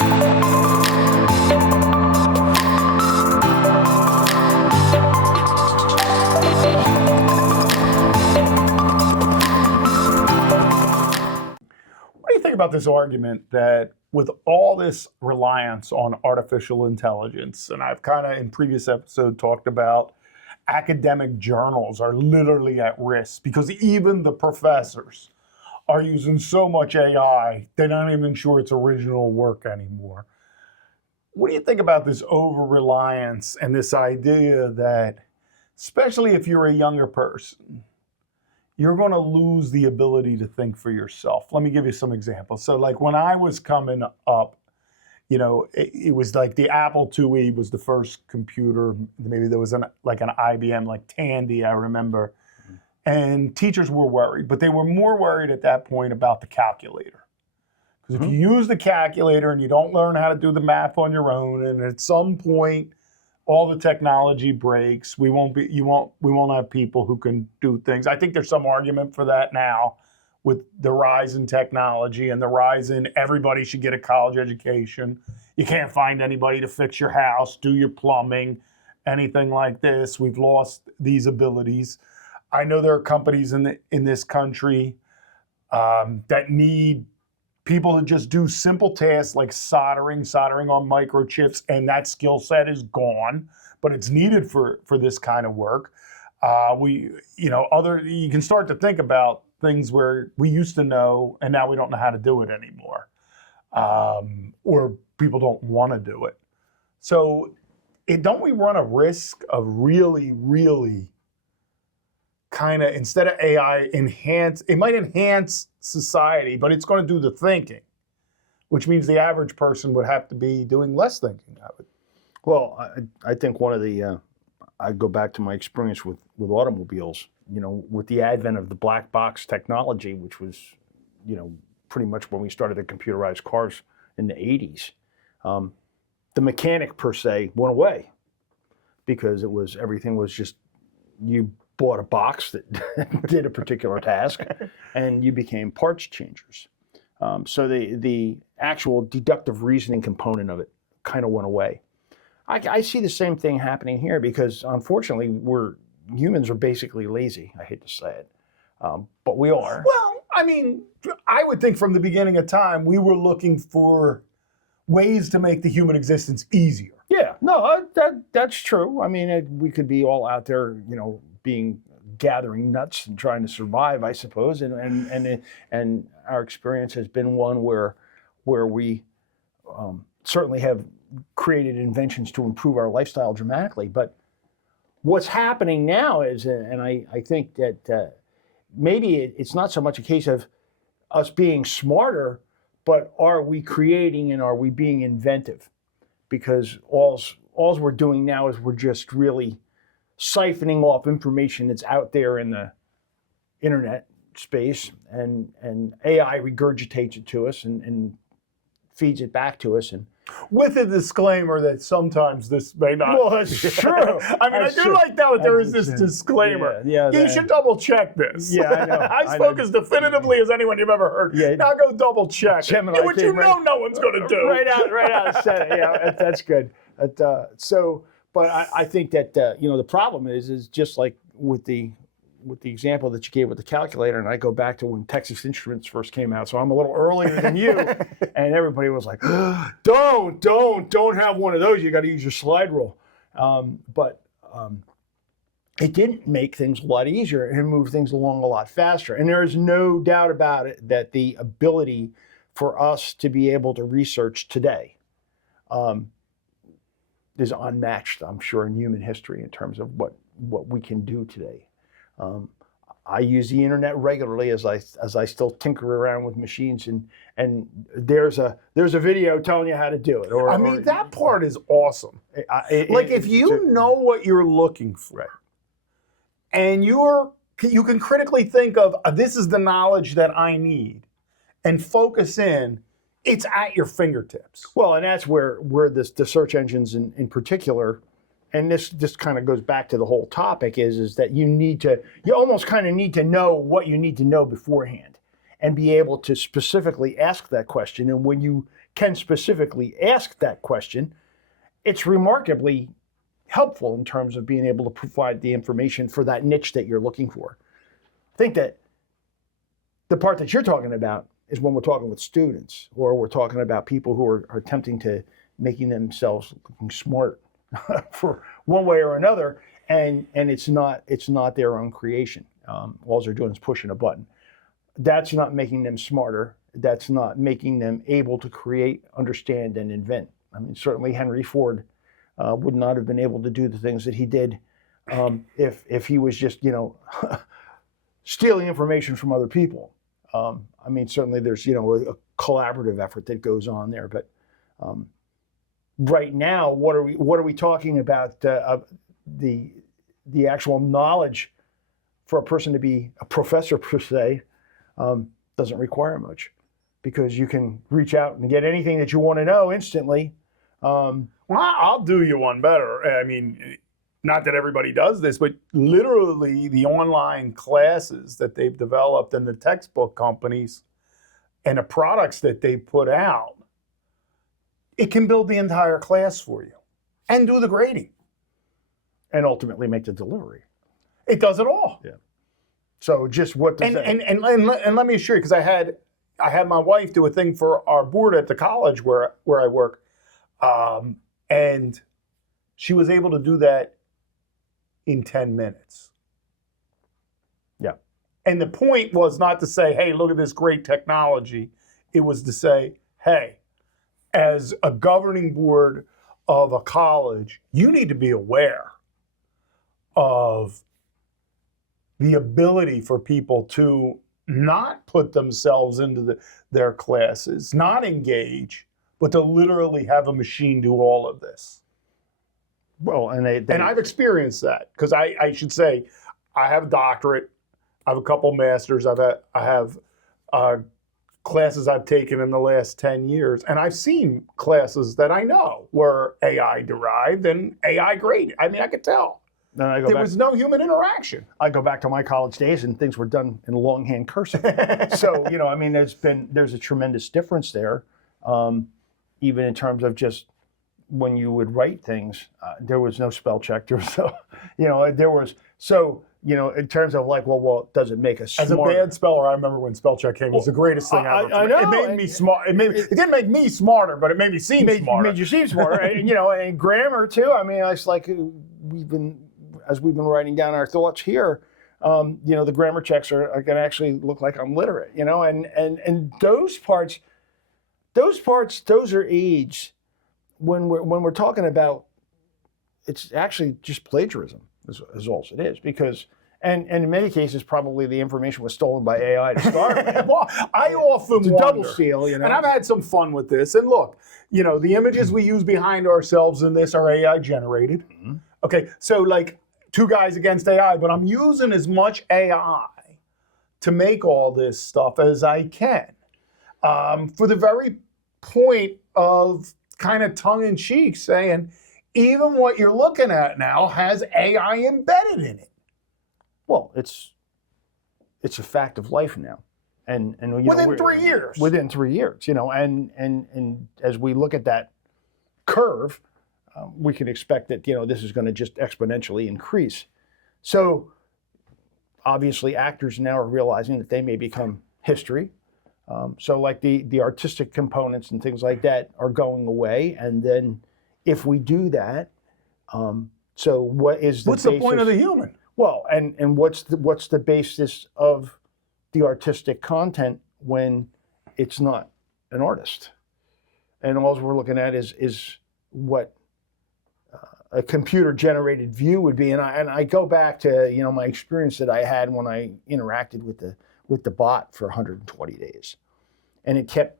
What do you think about this argument that with all this reliance on artificial intelligence, and I've kind of in previous episode talked about academic journals are literally at risk because even the professors are using so much AI, they're not even sure it's original work anymore. What do you think about this over-reliance and this idea that, especially if you're a younger person, you're going to lose the ability to think for yourself? Let me give you some examples. So like when I was coming up, you know, it was like the Apple IIe was the first computer. Maybe there was like an IBM, like Tandy, I remember. And teachers were worried, but they were more worried at that point about the calculator. Because if you use the calculator and you don't learn how to do the math on your own, and at some point all the technology breaks, we won't have people who can do things. I think there's some argument for that now with the rise in technology and the rise in everybody should get a college education. You can't find anybody to fix your house, do your plumbing, anything like this. We've lost these abilities. I know there are companies in this country that need people to just do simple tasks like soldering on microchips, and that skill set is gone, but it's needed for this kind of work. You can start to think about things where we used to know and now we don't know how to do it anymore, or people don't want to do it. So don't we run a risk of really kind of, instead of AI, it might enhance society, but it's going to do the thinking, which means the average person would have to be doing less thinking of it. Well, I think one of the, I go back to my experience with automobiles, you know, with the advent of the black box technology, which was, you know, pretty much when we started the computerized cars in the 80s, the mechanic per se went away because everything was just, you bought a box that did a particular task and you became parts changers. So the actual deductive reasoning component of it kind of went away. I see the same thing happening here because unfortunately humans are basically lazy. I hate to say it, but we are. Well, I mean, I would think from the beginning of time, we were looking for ways to make the human existence easier. Yeah, no, that's true. I mean, we could be all out there, you know, gathering nuts and trying to survive, I suppose, and our experience has been one where we certainly have created inventions to improve our lifestyle dramatically. But what's happening now is, and I think that maybe it's not so much a case of us being smarter, but are we creating and are we being inventive? Because all's we're doing now is we're just really siphoning off information that's out there in the internet space, and AI regurgitates it to us and feeds it back to us, and with a disclaimer that sometimes this may not. Well, that's true. I mean, I do like that there is this disclaimer. Yeah, you should double check this. Yeah, I know. I spoke as definitively as anyone you've ever heard. Yeah. Now go double check. Gemini Which you know no one's going to do. Right out. Said it. Yeah, that's good. But I think that the problem is just like with the example that you gave with the calculator, and I go back to when Texas Instruments first came out, so I'm a little earlier than you, and everybody was like, don't have one of those, you got to use your slide rule. But it didn't make things a lot easier and move things along a lot faster. And there's no doubt about it that the ability for us to be able to research today is unmatched, I'm sure, in human history in terms of what we can do today. I use the internet regularly as I still tinker around with machines, and there's a video telling you how to do it. That part is awesome. If you know what you're looking for, and you can critically think of this is the knowledge that I need, and focus in, it's at your fingertips. Well, and that's where the search engines in particular. And this just kind of goes back to the whole topic is that you almost kind of need to know what you need to know beforehand and be able to specifically ask that question. And when you can specifically ask that question, it's remarkably helpful in terms of being able to provide the information for that niche that you're looking for. I think that the part that you're talking about is when we're talking with students, or we're talking about people who are attempting to making themselves looking smart for one way or another, and it's not their own creation. All they're doing is pushing a button. That's not making them smarter. That's not making them able to create, understand, and invent. I mean, certainly Henry Ford would not have been able to do the things that he did if he was just, stealing information from other people. I mean, certainly there's, a collaborative effort that goes on there. But right now, what are we talking about? The actual knowledge for a person to be a professor per se doesn't require much, because you can reach out and get anything that you want to know instantly. Well, I'll do you one better. I mean, not that everybody does this, but literally the online classes that they've developed and the textbook companies and the products that they put out, it can build the entire class for you and do the grading. And ultimately make the delivery. It does it all. Yeah. So just what does that... And let me assure you, because I had my wife do a thing for our board at the college where I work, and she was able to do that in 10 minutes. Yeah. And the point was not to say, hey, look at this great technology. It was to say, hey, as a governing board of a college, you need to be aware of the ability for people to not put themselves into their classes, not engage, but to literally have a machine do all of this. Well, and and I've experienced that, because I should say I have a doctorate, I have a couple masters, I have classes I've taken in the last 10 years, and I've seen classes that I know were AI derived and AI graded. I mean, I could tell. There was no human interaction. I go back to my college days, and things were done in longhand cursive. So, I mean, there's a tremendous difference there, even in terms of just when you would write things, there was no spell check. There was in terms of like, well, does it make us smarter? As a bad speller, I remember when spell check came. It was the greatest thing ever. I know. It made me smart. It didn't make me smarter, but it made me seem smarter. It made you seem smarter. And grammar too. I mean, it's like we've been writing down our thoughts here. The grammar checks are going to actually look like I'm literate. And those parts, those are age. When we're talking about, it's actually just plagiarism is all it is, because and in many cases probably the information was stolen by AI to start with. Well, I often it's a wonder, double steal, and I've had some fun with this. And look, the images we use behind ourselves in this are AI generated. Mm-hmm. Okay, so like two guys against AI, but I'm using as much AI to make all this stuff as I can, for the very point of kind of tongue-in-cheek saying, even what you're looking at now has AI embedded in it. Well, it's a fact of life now, and within 3 years. Within 3 years, and as we look at that curve, we can expect that this is going to just exponentially increase. So obviously, actors now are realizing that they may become history. So like the artistic components and things like that are going away. And then if we do that, so what's the point of the human? Well, and what's the basis of the artistic content when it's not an artist? And all we're looking at is what a computer generated view would be. And I go back to my experience that I had when I interacted with the bot for 120 days. And it kept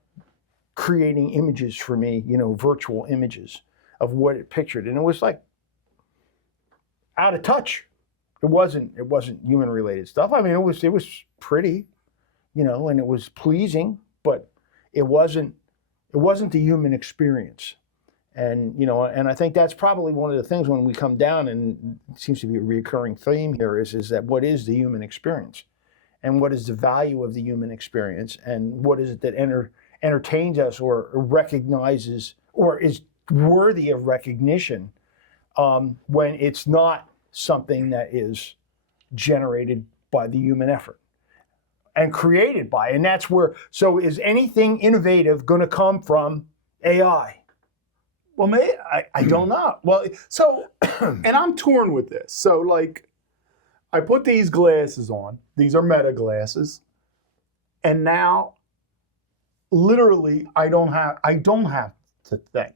creating images for me, virtual images of what it pictured. And it was like out of touch. It wasn't human related stuff. I mean, it was pretty, and it was pleasing, but it wasn't the human experience. And, and I think that's probably one of the things when we come down, and it seems to be a recurring theme here, is that what is the human experience? And what is the value of the human experience? And what is it that entertains us or recognizes or is worthy of recognition when it's not something that is generated by the human effort and created by. And that's where, so is anything innovative going to come from AI? Well, I don't know. Well, so, and I'm torn with this. So, like, I put these glasses on. These are Meta glasses, and now, literally, I don't have to think.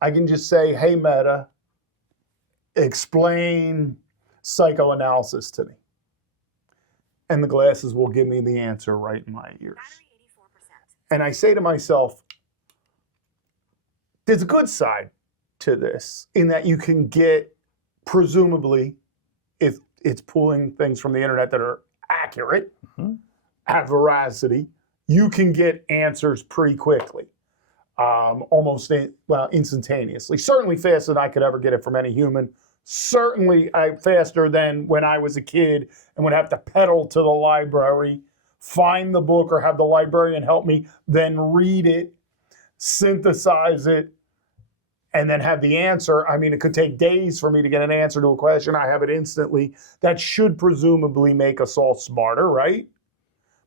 I can just say, "Hey, Meta, explain psychoanalysis to me," and the glasses will give me the answer right in my ears. And I say to myself, there's a good side to this in that you can get, presumably, if it's pulling things from the internet that are accurate, have veracity, you can get answers pretty quickly, almost instantaneously. Certainly faster than I could ever get it from any human. Certainly faster than when I was a kid and would have to pedal to the library, find the book or have the librarian help me, then read it, synthesize it, and then have the answer. I mean, it could take days for me to get an answer to a question. I have it instantly. That should presumably make us all smarter, right?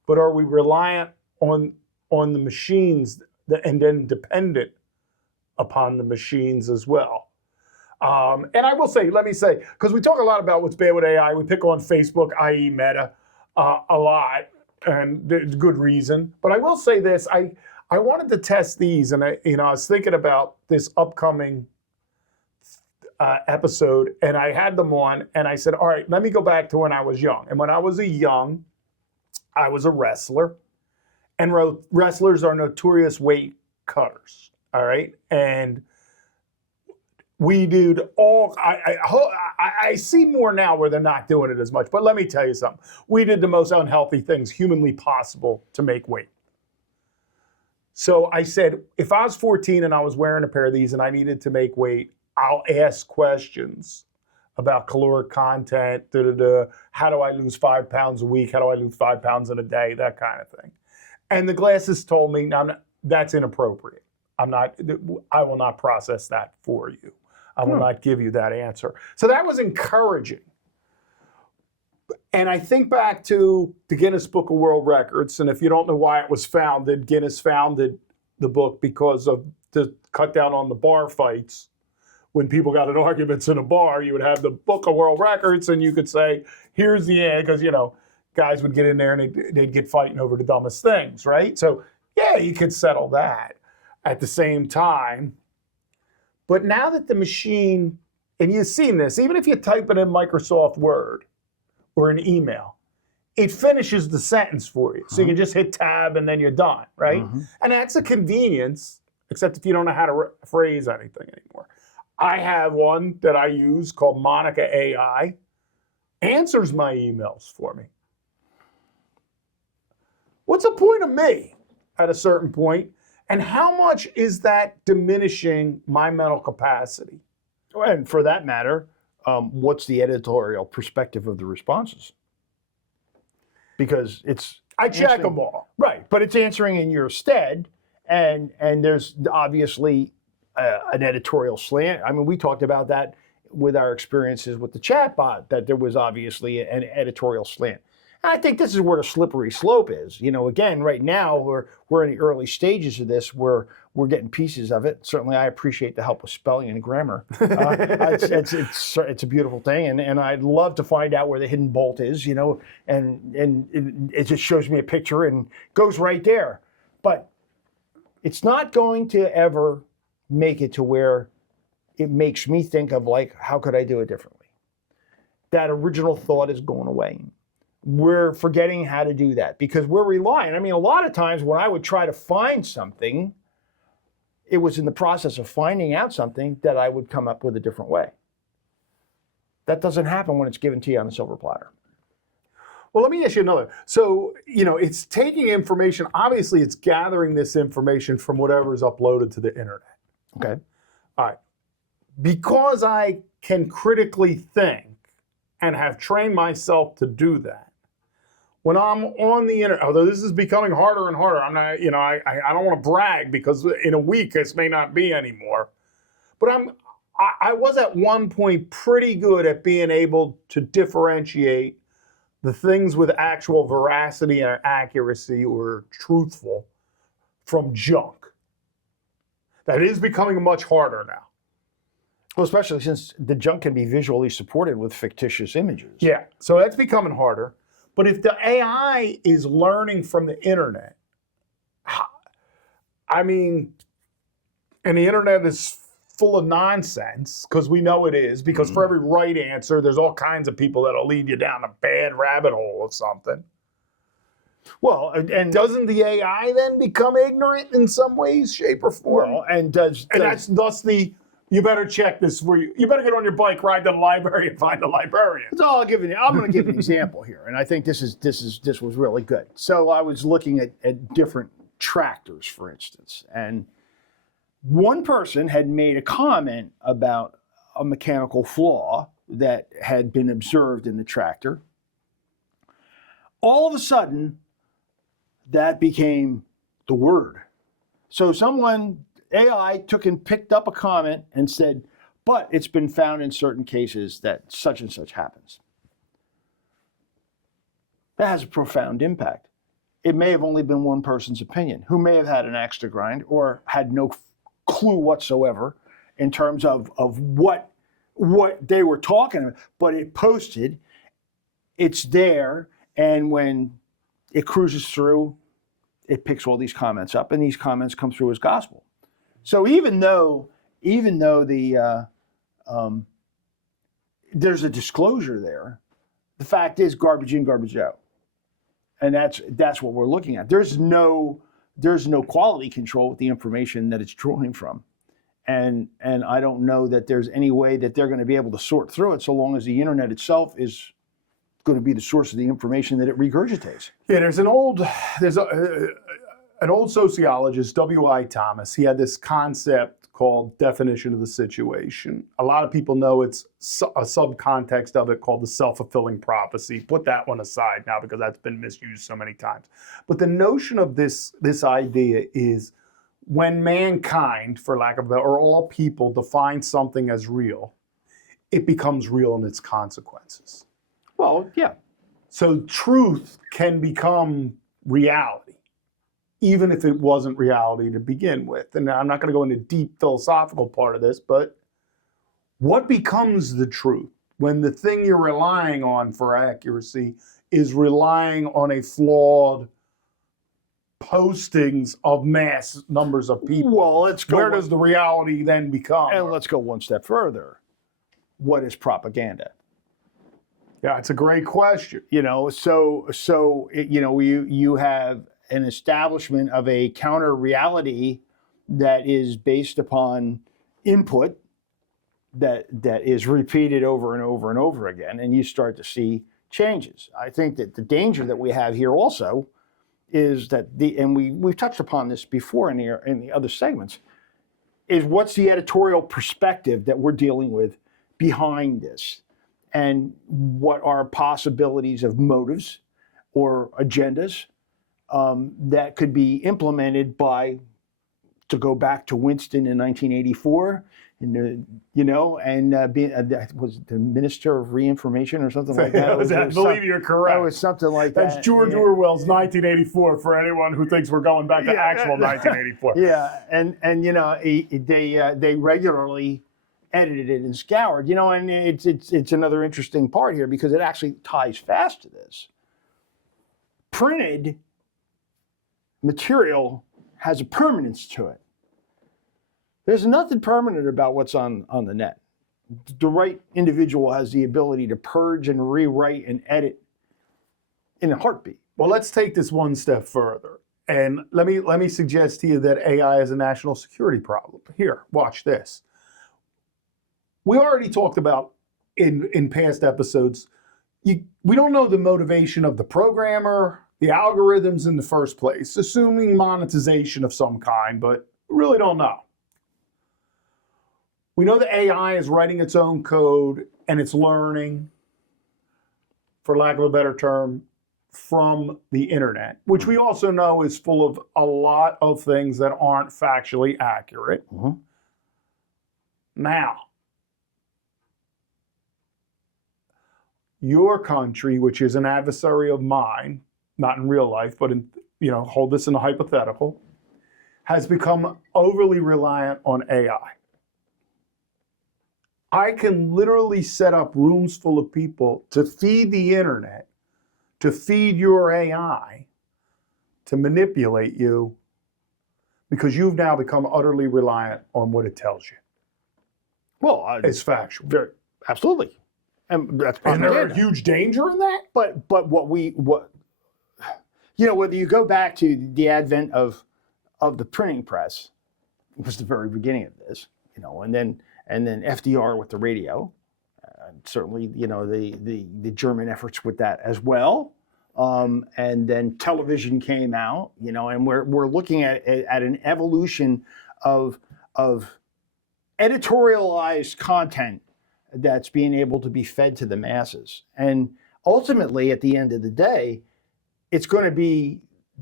But are we reliant on the machines and then dependent upon the machines as well? And I will say, let me say, because we talk a lot about what's bad with AI. We pick on Facebook, i.e. Meta, a lot, and there's good reason. But I will say this, I wanted to test these, and I was thinking about this upcoming episode, and I had them on, and I said, all right, let me go back to when I was young. And when I was I was a wrestler, and wrestlers are notorious weight cutters, all right? And we did all, I see more now where they're not doing it as much, but let me tell you something. We did the most unhealthy things humanly possible to make weight. So I said, if I was 14 and I was wearing a pair of these and I needed to make weight, I'll ask questions about caloric content, how do I lose 5 pounds a week? How do I lose 5 pounds in a day? That kind of thing. And the glasses told me, that's inappropriate. I will not process that for you. I will not give you that answer. So that was encouraging. And I think back to the Guinness Book of World Records, and if you don't know why it was founded, Guinness founded the book because of to cut down on the bar fights. When people got in arguments in a bar, you would have the Book of World Records, and you could say, here's the end, because, guys would get in there and they'd get fighting over the dumbest things, right? So, yeah, you could settle that at the same time. But now that the machine, and you've seen this, even if you type it in Microsoft Word, or an email, it finishes the sentence for you. So you can just hit tab and then you're done, right? And that's a convenience, except if you don't know how to phrase anything anymore. I have one that I use called Monica AI, answers my emails for me. What's the point of me at a certain point? And how much is that diminishing my mental capacity? And for that matter, what's the editorial perspective of the responses? Because I check them all. Right, but it's answering in your stead, and there's obviously an editorial slant. I mean, we talked about that with our experiences with the chatbot, that there was obviously an editorial slant. And I think this is where the slippery slope is. Again, right now we're in the early stages of this. We're getting pieces of it. Certainly, I appreciate the help with spelling and grammar. It's a beautiful thing, and I'd love to find out where the hidden bolt is. And it just shows me a picture and goes right there. But it's not going to ever make it to where it makes me think of, like, how could I do it differently? That original thought is going away. We're forgetting how to do that because we're relying. I mean, a lot of times when I would try to find something, it was in the process of finding out something that I would come up with a different way. That doesn't happen when it's given to you on a silver platter. Well, let me ask you another. So, it's taking information. Obviously, it's gathering this information from whatever is uploaded to the internet. Okay. All right. Because I can critically think and have trained myself to do that, when I'm on the internet, although this is becoming harder and harder, I'm not, I don't want to brag because in a week this may not be anymore. But I was at one point pretty good at being able to differentiate the things with actual veracity and accuracy or truthful from junk. That is becoming much harder now. Well, especially since the junk can be visually supported with fictitious images. Yeah, so that's becoming harder. But if the AI is learning from the internet, I mean, and the internet is full of nonsense, because we know it is, because for every right answer, there's all kinds of people that'll lead you down a bad rabbit hole of something. Well, and Doesn't the AI then become ignorant in some ways, shape, or form? well, and that's thus the, you better check this for you. You better get on your bike, ride to the library, and find a librarian. So I'm going to give an example here, and I think this was really good. So I was looking at different tractors, for instance, and one person had made a comment about a mechanical flaw that had been observed in the tractor. All of a sudden, that became the word. So AI took and picked up a comment and said, but it's been found in certain cases that such and such happens. That has a profound impact. It may have only been one person's opinion, who may have had an axe to grind or had no clue whatsoever in terms of what they were talking about, but it posted, it's there, and when it cruises through, it picks all these comments up, and these comments come through as gospel. So even though the there's a disclosure there, the fact is garbage in, garbage out, and that's what we're looking at. There's no quality control with the information that it's drawing from, and I don't know that there's any way that they're going to be able to sort through it, so long as the internet itself is going to be the source of the information that it regurgitates. Yeah, there's an old sociologist, W.I. Thomas. He had this concept called definition of the situation. A lot of people know it's a subcontext of it called the self-fulfilling prophecy. Put that one aside now because that's been misused so many times. But the notion of this idea is when mankind, for lack of a better, or all people define something as real, it becomes real in its consequences. Well, yeah. So truth can become reality, even if it wasn't reality to begin with. And I'm not going to go into deep philosophical part of this, but what becomes the truth when the thing you're relying on for accuracy is relying on a flawed postings of mass numbers of people? Well, let's go. Where does the reality then become? And let's go one step further. What is propaganda? Yeah, it's a great question. You have an establishment of a counter reality that is based upon input that is repeated over and over and over again, and you start to see changes. I think that the danger that we have here also is that we've touched upon this before in the other segments, is what's the editorial perspective that we're dealing with behind this, and what are possibilities of motives or agendas that could be implemented by, to go back to Winston in 1984, was the Minister of Reinformation or something like that. I believe you're correct. That was something like that. That's George Orwell's 1984 for anyone who thinks we're going back to actual 1984. Yeah, and they regularly edited it and scoured, and it's another interesting part here because it actually ties fast to this. Printed material has a permanence to it. There's nothing permanent about what's on the net. The right individual has the ability to purge and rewrite and edit in a heartbeat. Well, let's take this one step further. And let me suggest to you that AI is a national security problem. Here, watch this. We already talked about in past episodes, we don't know the motivation of the programmer, the algorithms in the first place, assuming monetization of some kind, but we really don't know. We know the AI is writing its own code and it's learning, for lack of a better term, from the internet, which we also know is full of a lot of things that aren't factually accurate. Now, your country, which is an adversary of mine, not in real life, but in, hold this in a hypothetical, has become overly reliant on AI. I can literally set up rooms full of people to feed the internet, to feed your AI, to manipulate you, because you've now become utterly reliant on what it tells you. Well, It's factual. Absolutely. And that's Isn't there a propaganda. huge danger in that? But whether you go back to the advent of the printing press, was the very beginning of this, and then FDR with the radio, certainly the German efforts with that as well, and then television came out, and we're looking at an evolution of editorialized content that's being able to be fed to the masses. And ultimately, at the end of the day, it's going to be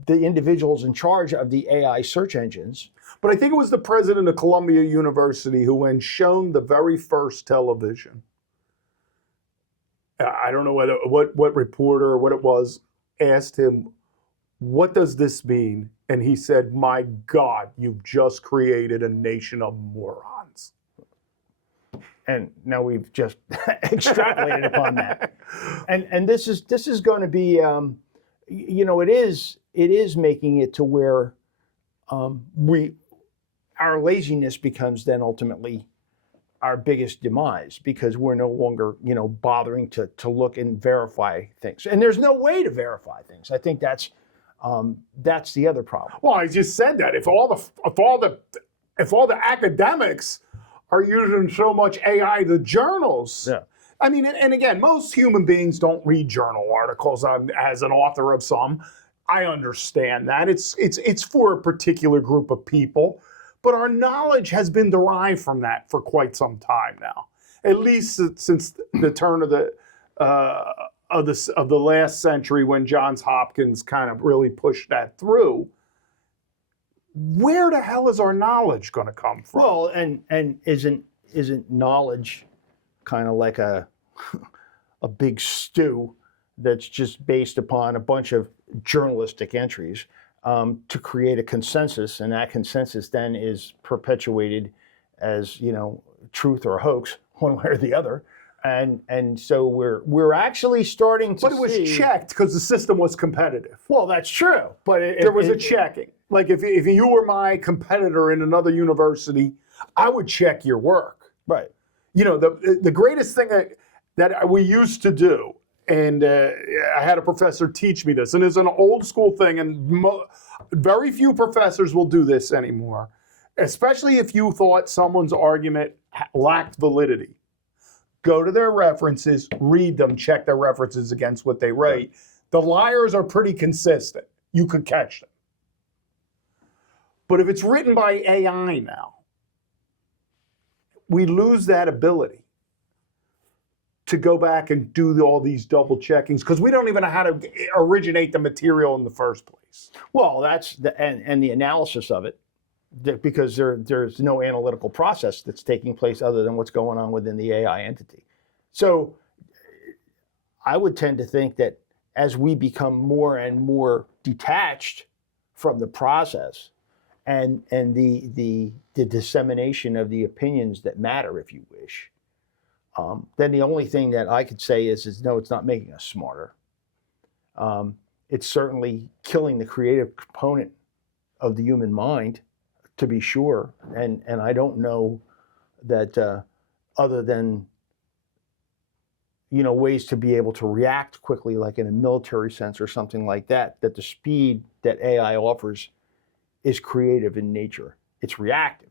the individuals in charge of the AI search engines. But I think it was the president of Columbia University who, when shown the very first television, I don't know what reporter or what it was, asked him, "What does this mean?" And he said, "My God, you've just created a nation of morons." And now we've just extrapolated upon that. And this is going to be, it is making it to where our laziness becomes then ultimately our biggest demise, because we're no longer, bothering to look and verify things. And there's no way to verify things. I think that's the other problem. Well, I just said that if all the academics are using so much AI, the journals. Yeah. I mean, and again, most human beings don't read journal articles. As an author of some, I understand that it's for a particular group of people, but our knowledge has been derived from that for quite some time now. At least since the turn of the last century, when Johns Hopkins kind of really pushed that through. Where the hell is our knowledge going to come from? Well, and isn't knowledge kind of like a big stew that's just based upon a bunch of journalistic entries to create a consensus, and that consensus then is perpetuated as truth or hoax, one way or the other. And so we're actually starting to see. But it was checked because the system was competitive. Well, that's true, but there was a checking. Like if you were my competitor in another university, I would check your work. Right. The greatest thing that we used to do, and I had a professor teach me this, and it's an old school thing, and very few professors will do this anymore, especially if you thought someone's argument lacked validity. Go to their references, read them, check their references against what they write. The liars are pretty consistent. You could catch them. But if it's written by AI now, we lose that ability to go back and do all these double checkings because we don't even know how to originate the material in the first place. Well, that's the analysis of it, because there's no analytical process that's taking place other than what's going on within the AI entity. So I would tend to think that as we become more and more detached from the process and the dissemination of the opinions that matter, if you wish, then the only thing that I could say is no, it's not making us smarter. It's certainly killing the creative component of the human mind, to be sure. And I don't know that other than ways to be able to react quickly, like in a military sense or something like that, that the speed that AI offers is creative in nature. It's reactive.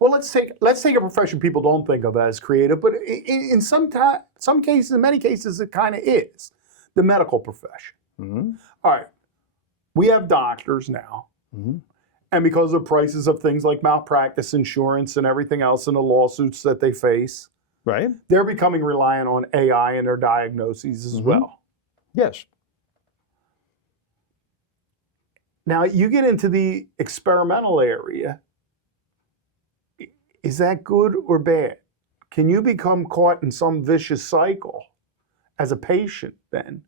Well, let's take a profession people don't think of as creative, but in some cases, in many cases, it kind of is. The medical profession. Mm-hmm. All right, we have doctors now, and because of prices of things like malpractice insurance and everything else and the lawsuits that they face, right, they're becoming reliant on AI in their diagnoses as well. Yes. Now you get into the experimental area. Is that good or bad? Can you become caught in some vicious cycle as a patient then?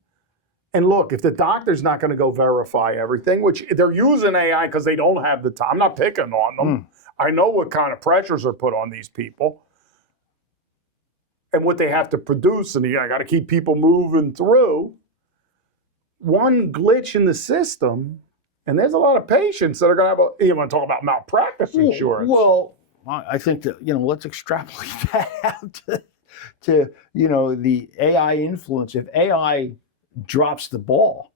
And look, if the doctor's not going to go verify everything, which they're using AI because they don't have the time. I'm not picking on them. I know what kind of pressures are put on these people and what they have to produce, and I got to keep people moving through. One glitch in the system, and there's a lot of patients that are going to have you want to talk about malpractice insurance. Well, I think that, let's extrapolate that out to the AI influence. If AI drops the ball,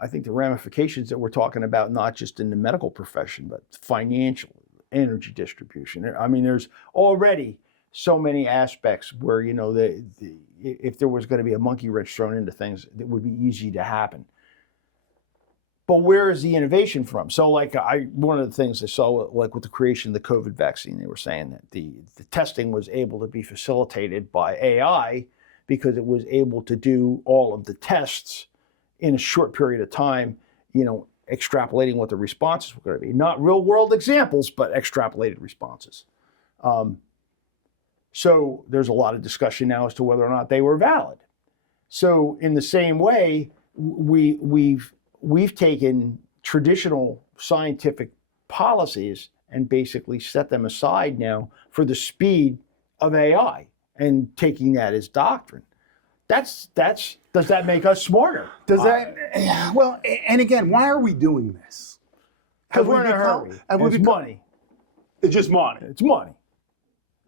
I think the ramifications that we're talking about, not just in the medical profession, but financial, energy distribution. I mean, there's already so many aspects where, if there was going to be a monkey wrench thrown into things, it would be easy to happen. But where is the innovation from? So one of the things I saw, like with the creation of the COVID vaccine, they were saying that the testing was able to be facilitated by AI because it was able to do all of the tests in a short period of time, extrapolating what the responses were going to be. Not real world examples, but extrapolated responses. So there's a lot of discussion now as to whether or not they were valid. So in the same way, we've taken traditional scientific policies and basically set them aside now for the speed of AI and taking that as doctrine. Does that make us smarter? Does that? Well, and again, why are we doing this? Because we're in a hurry. It's money. It's just money. It's money.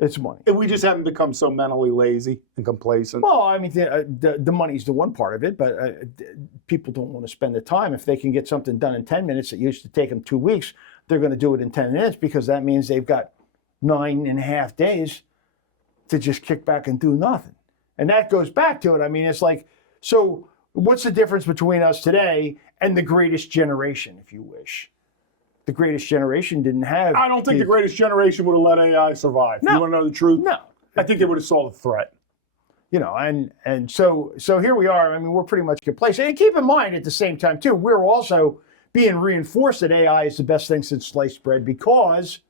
It's money. And we just haven't become so mentally lazy and complacent. Well, I mean, the money's the one part of it, but people don't want to spend the time. If they can get something done in 10 minutes that used to take them 2 weeks, they're going to do it in 10 minutes because that means they've got 9.5 days to just kick back and do nothing. And that goes back to it. I mean, it's like, so what's the difference between us today and the greatest generation, if you wish? The greatest generation didn't have... I don't think the greatest generation would have let AI survive. No. You want to know the truth? No. I think they would have saw the threat. And so here we are. I mean, we're pretty much complacent. And keep in mind, at the same time, too, we're also being reinforced that AI is the best thing since sliced bread because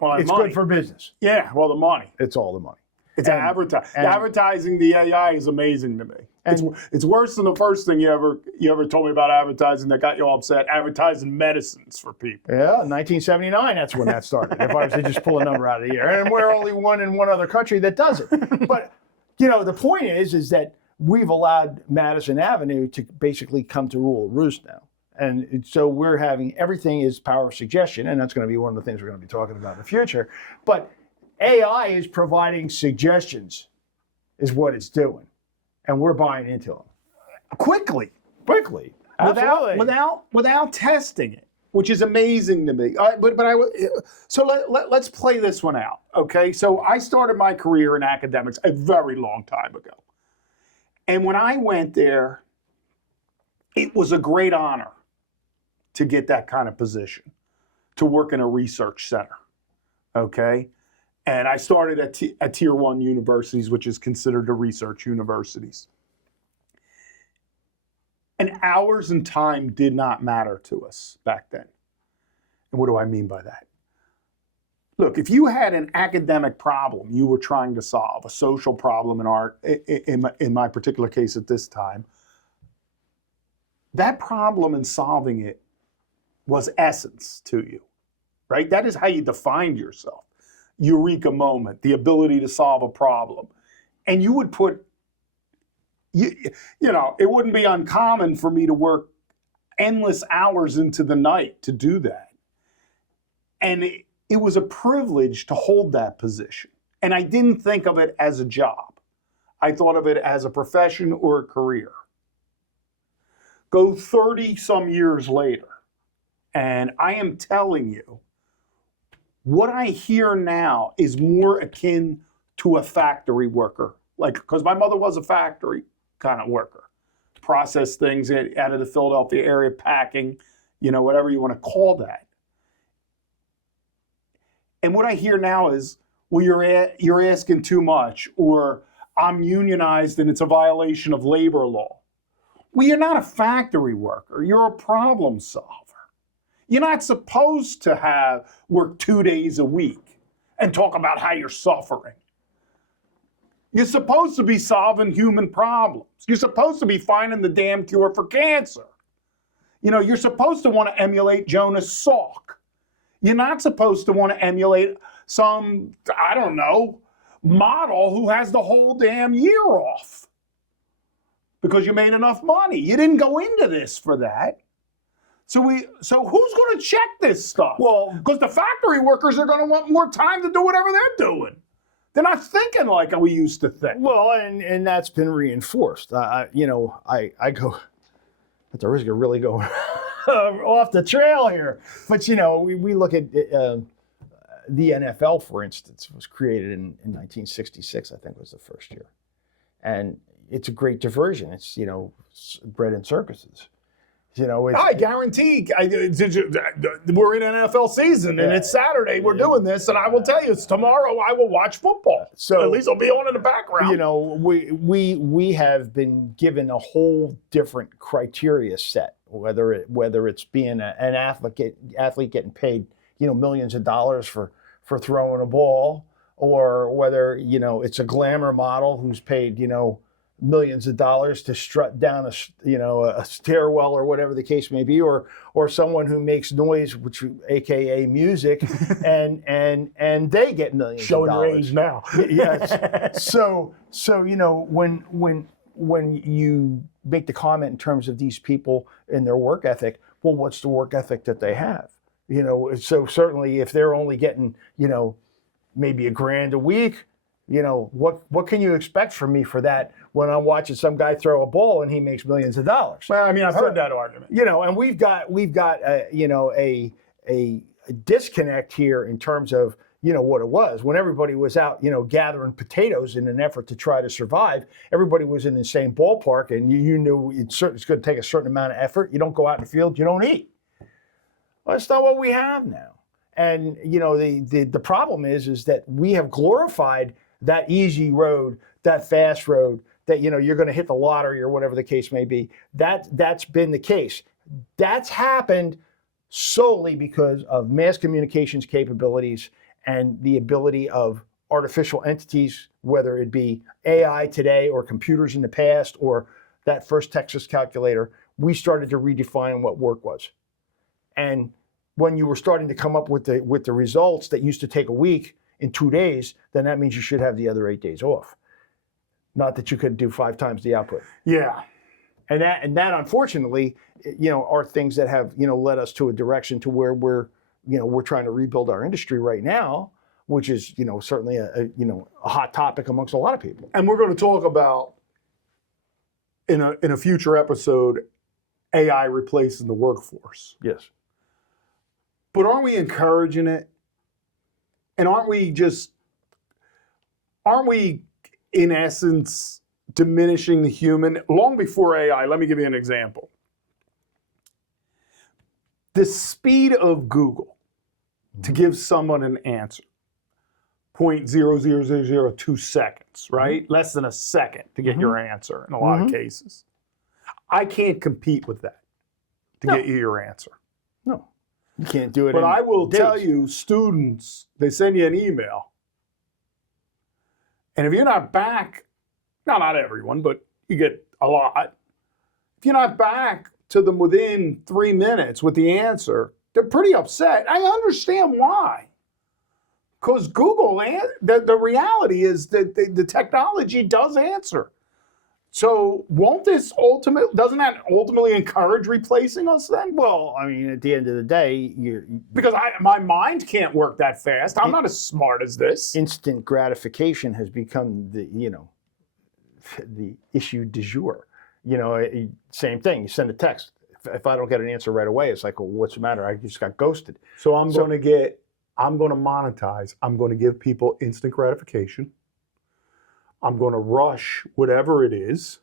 it's money. Good for business. Yeah, well, the money. It's all the money. It's advertising. Advertising the AI is amazing to me. It's worse than the first thing you ever told me about advertising that got you all upset. Advertising medicines for people. Yeah, 1979. That's when that started. If I was to just pull a number out of the air, and we're only one in one other country that does it. But the point is that we've allowed Madison Avenue to basically come to rule roost now. And so we're having everything is power of suggestion, and that's going to be one of the things we're going to be talking about in the future. But AI is providing suggestions, is what it's doing, and we're buying into them quickly, without testing it, which is amazing to me. Let's play this one out, okay? So I started my career in academics a very long time ago, and when I went there, it was a great honor to get that kind of position, to work in a research center, okay? And I started at Tier 1 universities, which is considered the research universities. And hours and time did not matter to us back then. And what do I mean by that? Look, if you had an academic problem you were trying to solve, a social problem in my particular case at this time, that problem and solving it was essence to you, right? That is how you defined yourself. Eureka moment, the ability to solve a problem. And you would put, it wouldn't be uncommon for me to work endless hours into the night to do that. And it was a privilege to hold that position. And I didn't think of it as a job. I thought of it as a profession or a career. Go 30 some years later, and I am telling you, what I hear now is more akin to a factory worker, because my mother was a factory kind of worker, process things out of the Philadelphia area, packing, whatever you want to call that. And what I hear now is, well, you're asking too much, or I'm unionized and it's a violation of labor law. Well, you're not a factory worker. You're a problem solver. You're not supposed to work 2 days a week and talk about how you're suffering. You're supposed to be solving human problems. You're supposed to be finding the damn cure for cancer. You're supposed to want to emulate Jonas Salk. You're not supposed to want to emulate some, I don't know, model who has the whole damn year off because you made enough money. You didn't go into this for that. So who's going to check this stuff? Well, because the factory workers are going to want more time to do whatever they're doing. They're not thinking like we used to think. Well, and that's been reinforced. I go at the risk of really going off the trail here, but we look at the NFL, for instance, was created in 1966. I think was the first year, and it's a great diversion. It's bred in circuses. I guarantee we're in NFL season and it's Saturday. We're doing this, and I will tell you, it's tomorrow. I will watch football. So at least I'll be on in the background. We have been given a whole different criteria set. Whether it's being an athlete getting paid millions of dollars for throwing a ball, or whether it's a glamour model who's paid millions of dollars to strut down a stairwell or whatever the case may be, or someone who makes noise, which AKA music, and they get millions Showing of dollars. Your age now. Yes. So when you make the comment in terms of these people and their work ethic, well, what's the work ethic that they have? So certainly if they're only getting maybe $1,000 a week, what can you expect from me for that when I'm watching some guy throw a ball and he makes millions of dollars? Well, I mean, I've heard that argument. And we've got a disconnect here in terms of what it was when everybody was out gathering potatoes in an effort to try to survive. Everybody was in the same ballpark, and you knew it's going to take a certain amount of effort. You don't go out in the field, you don't eat. Well, that's not what we have now. And the problem is that we have glorified that easy road, that fast road, that you're going to hit the lottery or whatever the case may be. That's been the case. That's happened solely because of mass communications capabilities and the ability of artificial entities, whether it be AI today or computers in the past or that first Texas calculator. We started to redefine what work was. And when you were starting to come up with the results that used to take a week in 2 days, then that means you should have the other 8 days off. Not that you could do 5 times the output. Yeah. And that unfortunately, are things that have, led us to a direction to where we're trying to rebuild our industry right now, which is, certainly a hot topic amongst a lot of people. And we're going to talk about in a future episode, AI replacing the workforce. Yes. But aren't we encouraging it? And aren't we in essence diminishing the human? Long before AI, let me give you an example. The speed of Google to give someone an answer, 0.00002 seconds, right? Mm-hmm. Less than a second to get your answer in a lot of cases. I can't compete with that to get you your answer. No. You can't do it. But I will tell you, students, they send you an email. And if you're not back, not everyone, but you get a lot. If you're not back to them within 3 minutes with the answer, they're pretty upset. I understand why. Because Google, the reality is that the technology does answer. So doesn't that ultimately encourage replacing us then? Well, I mean, at the end of the day, because my mind can't work that fast. I'm not as smart as this. Instant gratification has become the issue du jour. Same thing. You send a text. If I don't get an answer right away, it's like, well, what's the matter? I just got ghosted. So I'm going to monetize. I'm going to give people instant gratification. I'm going to rush whatever it is.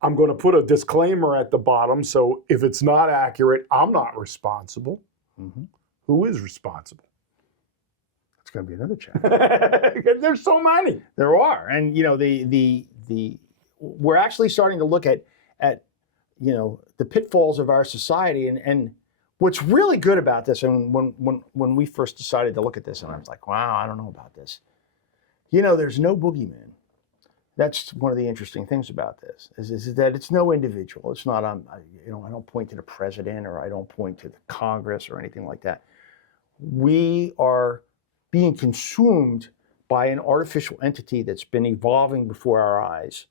I'm going to put a disclaimer at the bottom, so if it's not accurate, I'm not responsible. Mm-hmm. Who is responsible? That's going to be another chapter. There's so many. There are, and we're actually starting to look at the pitfalls of our society. And what's really good about this, and when we first decided to look at this, and I was like, wow, I don't know about this. There's no boogeyman. That's one of the interesting things about this is that it's no individual. It's not I don't point to the president, or I don't point to the Congress or anything like that. We are being consumed by an artificial entity that's been evolving before our eyes,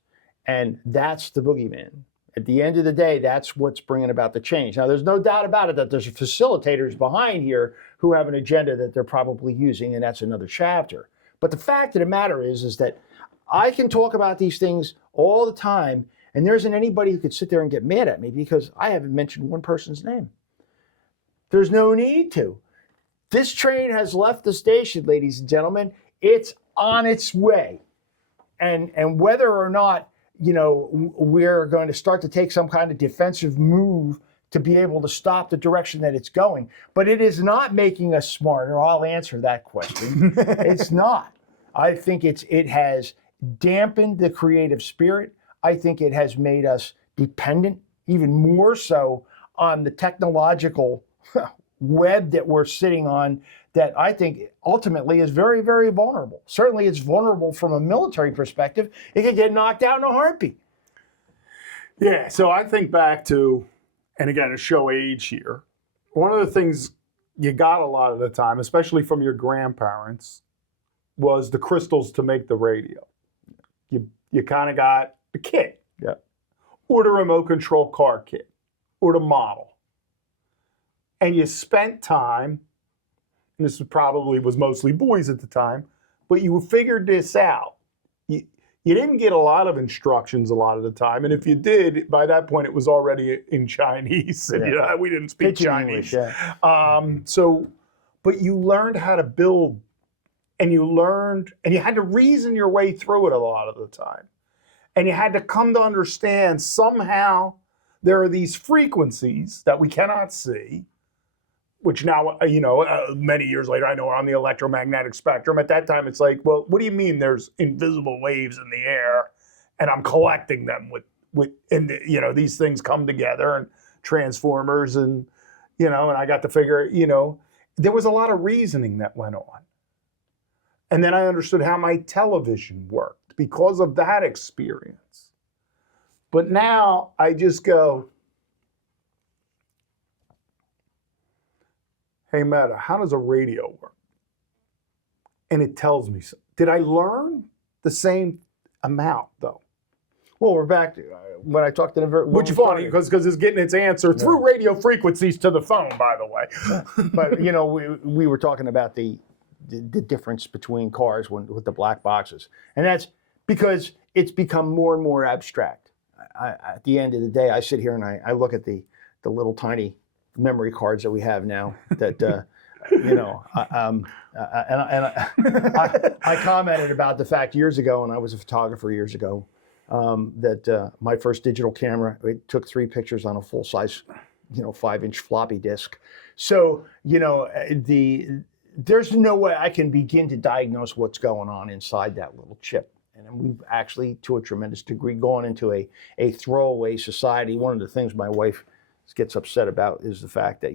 and that's the boogeyman. At the end of the day, that's what's bringing about the change. Now, there's no doubt about it that there's facilitators behind here who have an agenda that they're probably using, and that's another chapter. But the fact of the matter is that I can talk about these things all the time, and there isn't anybody who could sit there and get mad at me because I haven't mentioned one person's name. There's no need to. This train has left the station, ladies and gentlemen. It's on its way. And whether or not, we're going to start to take some kind of defensive move to be able to stop the direction that it's going, but it is not making us smarter. I'll answer that question. It's not. I think it has dampened the creative spirit. I think it has made us dependent, even more so, on the technological web that we're sitting on, that I think ultimately is very, very vulnerable. Certainly it's vulnerable from a military perspective. It could get knocked out in a heartbeat. Yeah, so I think back to, and again, to show age here, one of the things you got a lot of the time, especially from your grandparents, was the crystals to make the radio. You kind of got the kit, yeah, or the remote control car kit, or the model. And you spent time, and this probably was mostly boys at the time, but you figured this out. You didn't get a lot of instructions a lot of the time, and if you did, by that point it was already in Chinese, and we didn't speak Chinese. English, yeah. But you learned how to build, and you had to reason your way through it a lot of the time. And you had to come to understand somehow there are these frequencies that we cannot see, which now, many years later, I know are on the electromagnetic spectrum. At that time, it's like, well, what do you mean there's invisible waves in the air and I'm collecting them these things come together and transformers and I got to figure, there was a lot of reasoning that went on. And then I understood how my television worked because of that experience. But now I just go, hey, Meta, how does a radio work? And it tells me so. Did I learn the same amount, though? Well, we're back to when I talked to the... Which is funny, because it's getting its answer through radio frequencies to the phone, by the way. But, we were talking about the difference between cars with the black boxes. And that's because it's become more and more abstract. At the end of the day, I sit here and I look at the little tiny memory cards that we have now that, I commented about the fact years ago, and I was a photographer years ago, that my first digital camera, it took 3 pictures on a full-size, 5-inch floppy disk. So, there's no way I can begin to diagnose what's going on inside that little chip. And we've actually, to a tremendous degree, gone into a throwaway society. One of the things my wife gets upset about is the fact that,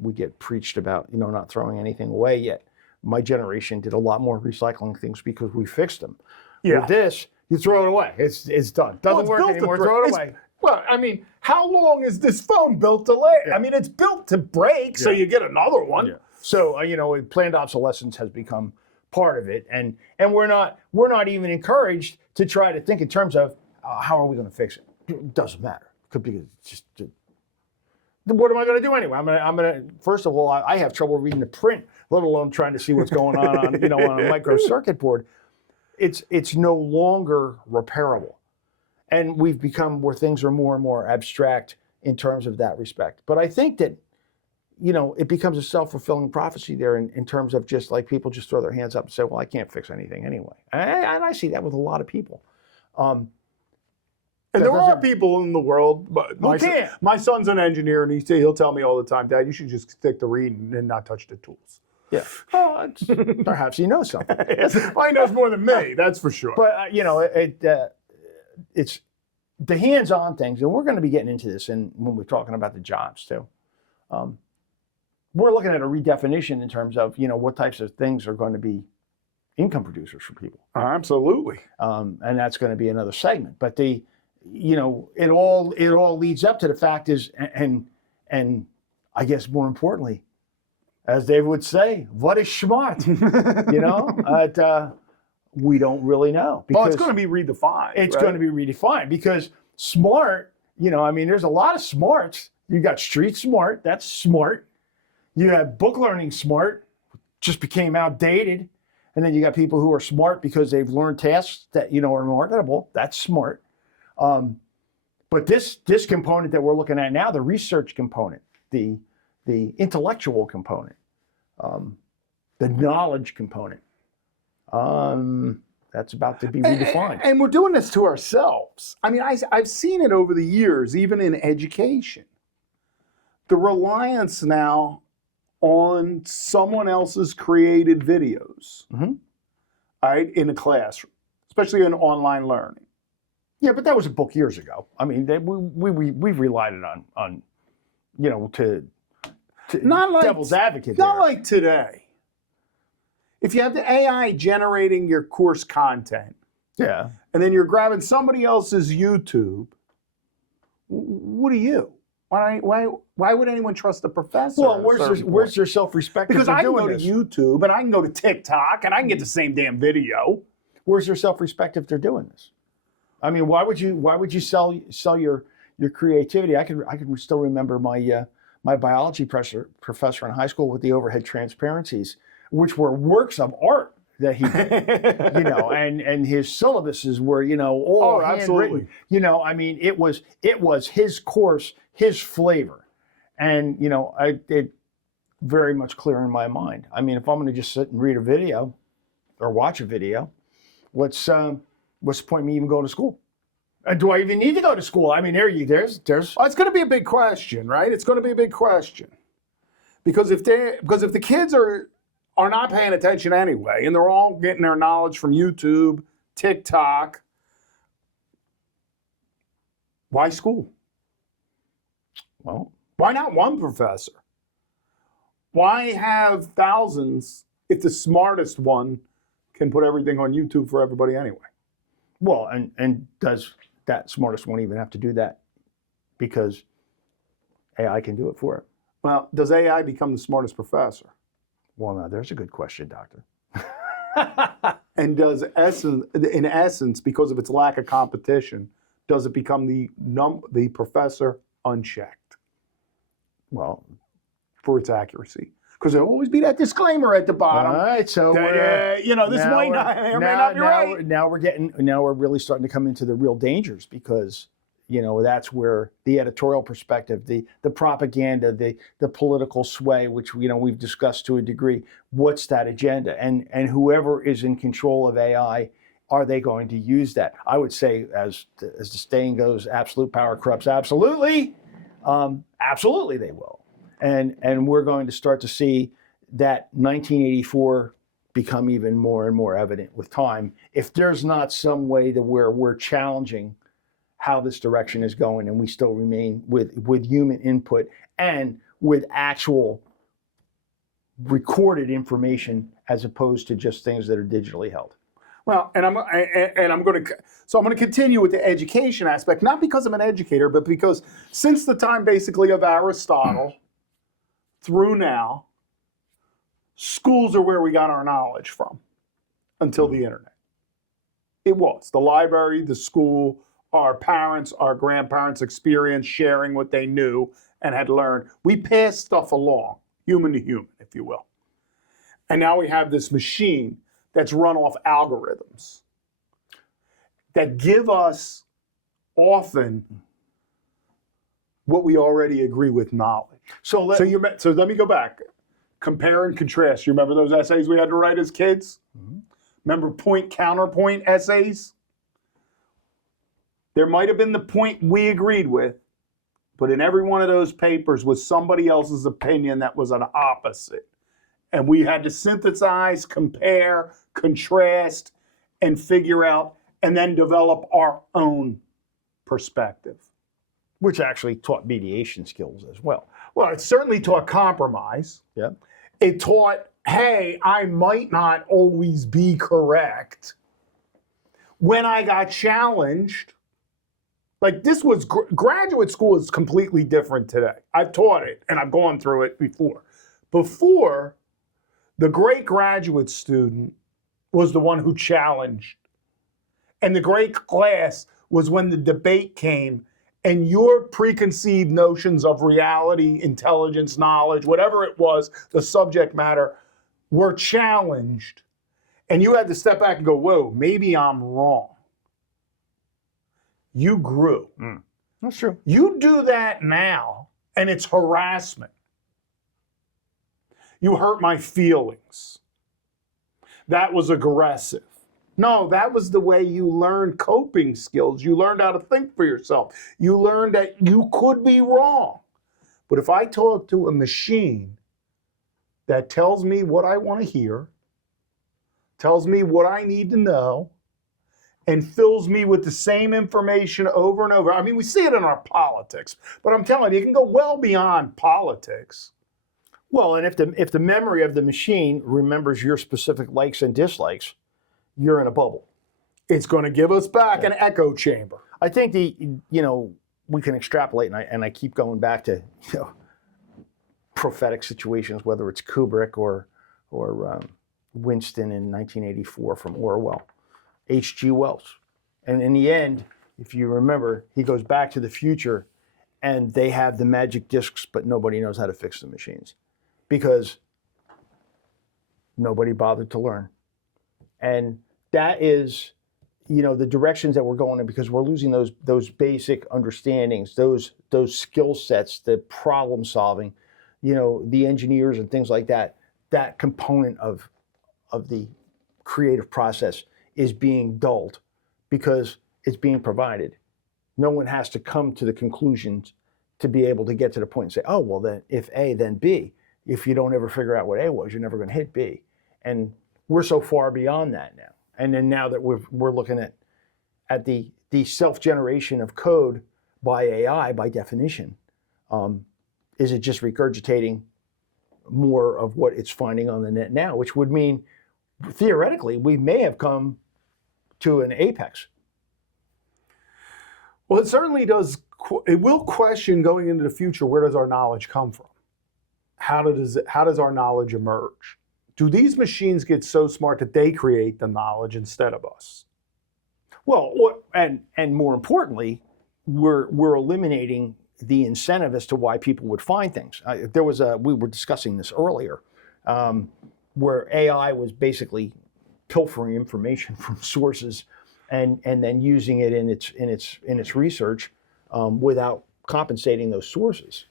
we get preached about, not throwing anything away yet. My generation did a lot more recycling things because we fixed them. Yeah. With this, you throw it away. It's done. Doesn't work anymore. Throw it away. Well, I mean, how long is this phone built to last? Yeah. I mean, it's built to break, so you get another one. Yeah. So, planned obsolescence has become part of it, and we're not even encouraged to try to think in terms of how are we going to fix it. It doesn't matter. Could be just. What am I going to do anyway? I'm gonna. First of all, I have trouble reading the print, let alone trying to see what's going on on a micro circuit board. It's no longer repairable, and we've become where things are more and more abstract in terms of that respect. But I think that it becomes a self-fulfilling prophecy there in terms of just like people just throw their hands up and say, well, I can't fix anything anyway. And I see that with a lot of people. And there are people in the world, but my son's an engineer, and he'll tell me all the time, Dad, you should just stick to reading and not touch the tools. Yeah. Well, perhaps he knows something. Well, he knows more than me, that's for sure. But, the hands-on things, and we're going to be getting into this when we're talking about the jobs too. We're looking at a redefinition in terms of what types of things are going to be income producers for people. Absolutely. And that's going to be another segment. But it all leads up to the fact is, and I guess more importantly, as David would say, what is smart? We don't really know. Well, it's going to be redefined. It's right? going to be redefined because smart, there's a lot of smarts. You got street smart, that's smart. You have book learning smart, just became outdated. And then you got people who are smart because they've learned tasks that, are marketable. That's smart. But this component that we're looking at now, the research component, the intellectual component, the knowledge component, that's about to be redefined. And we're doing this to ourselves. I mean, I've seen it over the years, even in education. The reliance now on someone else's created videos, right, in a classroom, especially in online learning. Yeah, but that was a book years ago. I mean, we've relied on to not like devil's advocate. Not like today. If you have the AI generating your course content, yeah, and then you're grabbing somebody else's YouTube, what are you? Why would anyone trust the professor? Well, where's your self-respect? Because I can go to YouTube and I can go to TikTok and I can get the same damn video. Where's your self-respect if they're doing this? I mean, why would you sell your creativity? I can still remember my biology professor in high school with the overhead transparencies, which were works of art that he did, and his syllabuses were, all handwritten. Absolutely. I mean, it was his course, his flavor, and it very much clear in my mind. I mean, if I'm going to just sit and read a video or watch a video, what's the point of me even going to school? Do I even need to go to school? I mean, there's. Well, it's going to be a big question, right? It's going to be a big question because if the kids are not paying attention anyway, and they're all getting their knowledge from YouTube, TikTok, why school? Well, why not one professor? Why have thousands if the smartest one can put everything on YouTube for everybody anyway? Well, and does that smartest one even have to do that? Because AI can do it for it. Well, does AI become the smartest professor? Well, now there's a good question, Doctor. And does in essence, because of its lack of competition, does it become the professor unchecked? Well, for its accuracy. Because there'll always be that disclaimer at the bottom. All right, so that, this might not be right. Now we're really starting to come into the real dangers because that's where the editorial perspective, the propaganda, the political sway, which we've discussed to a degree. What's that agenda? And whoever is in control of AI, are they going to use that? I would say, as the saying goes, absolute power corrupts absolutely. Absolutely, they will. And we're going to start to see that 1984 become even more and more evident with time. If there's not some way to where we're challenging how this direction is going, and we still remain with human input and with actual recorded information as opposed to just things that are digitally held. Well, and I'm going to continue with the education aspect, not because I'm an educator, but because since the time basically of Aristotle through now, schools are where we got our knowledge from until the internet. It was the library, the school, our parents, our grandparents' experience, sharing what they knew and had learned. We passed stuff along, human to human, if you will. And now we have this machine that's run off algorithms that give us often what we already agree with knowledge. So let me go back. Compare and contrast. You remember those essays we had to write as kids? Mm-hmm. Remember point counterpoint essays? There might have been the point we agreed with, but in every one of those papers was somebody else's opinion that was an opposite. And we had to synthesize, compare, contrast, and figure out, and then develop our own perspective. Which actually taught mediation skills as well. Well, it certainly taught compromise. Yeah. It taught, hey, I might not always be correct. When I got challenged, like this was graduate school is completely different today. I've taught it and I've gone through it before. Before, the great graduate student was the one who challenged. And the great class was when the debate came and your preconceived notions of reality, intelligence, knowledge, whatever it was, the subject matter, were challenged. And you had to step back and go, whoa, maybe I'm wrong. You grew. That's true. You do that now, and it's harassment. You hurt my feelings. That was aggressive. No, that was the way you learned coping skills. You learned how to think for yourself. You learned that you could be wrong. But if I talk to a machine that tells me what I want to hear, tells me what I need to know, and fills me with the same information over and over. I mean, we see it in our politics, but I'm telling you, it can go well beyond politics. Well, and if the memory of the machine remembers your specific likes and dislikes, you're in a bubble. It's going to give us back an echo chamber. I think we can extrapolate, and I keep going back to prophetic situations, whether it's Kubrick or Winston in 1984 from Orwell, H.G. Wells. And in the end, if you remember, he goes back to the future and they have the magic discs, but nobody knows how to fix the machines because nobody bothered to learn. And that is, the directions that we're going in because we're losing those basic understandings, those skill sets, the problem solving, the engineers and things like that. That component of the creative process is being dulled because it's being provided. No one has to come to the conclusions to be able to get to the point and say, oh, well, then if A, then B. If you don't ever figure out what A was, you're never going to hit B. And we're so far beyond that now. And then now that we're looking at the self-generation of code by AI, by definition, is it just regurgitating more of what it's finding on the net now, which would mean theoretically we may have come to an apex. Well, it certainly does. It will question going into the future, where does our knowledge come from? How does our knowledge emerge? Do these machines get so smart that they create the knowledge instead of us? Well, and more importantly, we're eliminating the incentive as to why people would find things. We were discussing this earlier, where AI was basically pilfering information from sources and then using it in its research without compensating those sources.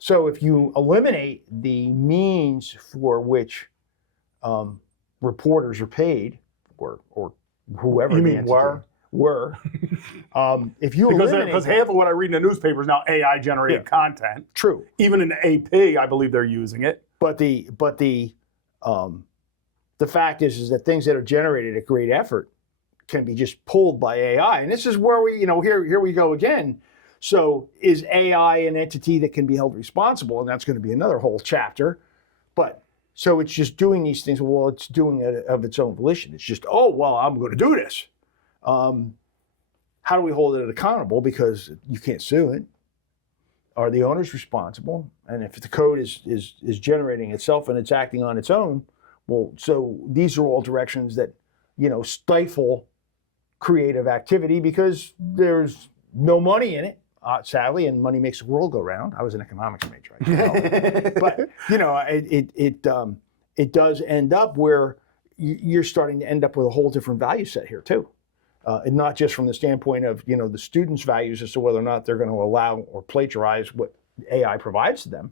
So if you eliminate the means for which reporters are paid, or whoever you the mean entity were, if you because half of what I read in the newspaper is now AI generated content. True. Even in the AP, I believe they're using it. But the fact is that things that are generated at great effort can be just pulled by AI, and this is where we here we go again. So is AI an entity that can be held responsible? And that's going to be another whole chapter. But so it's just doing these things. Well, it's doing it of its own volition. It's just, oh, well, I'm going to do this. How do we hold it accountable? Because you can't sue it. Are the owners responsible? And if the code is generating itself and it's acting on its own, well, so these are all directions that, stifle creative activity because there's no money in it. Sadly, and money makes the world go round. I was an economics major, but it does end up where you're starting to end up with a whole different value set here too, and not just from the standpoint of the students' values as to whether or not they're going to allow or plagiarize what AI provides to them,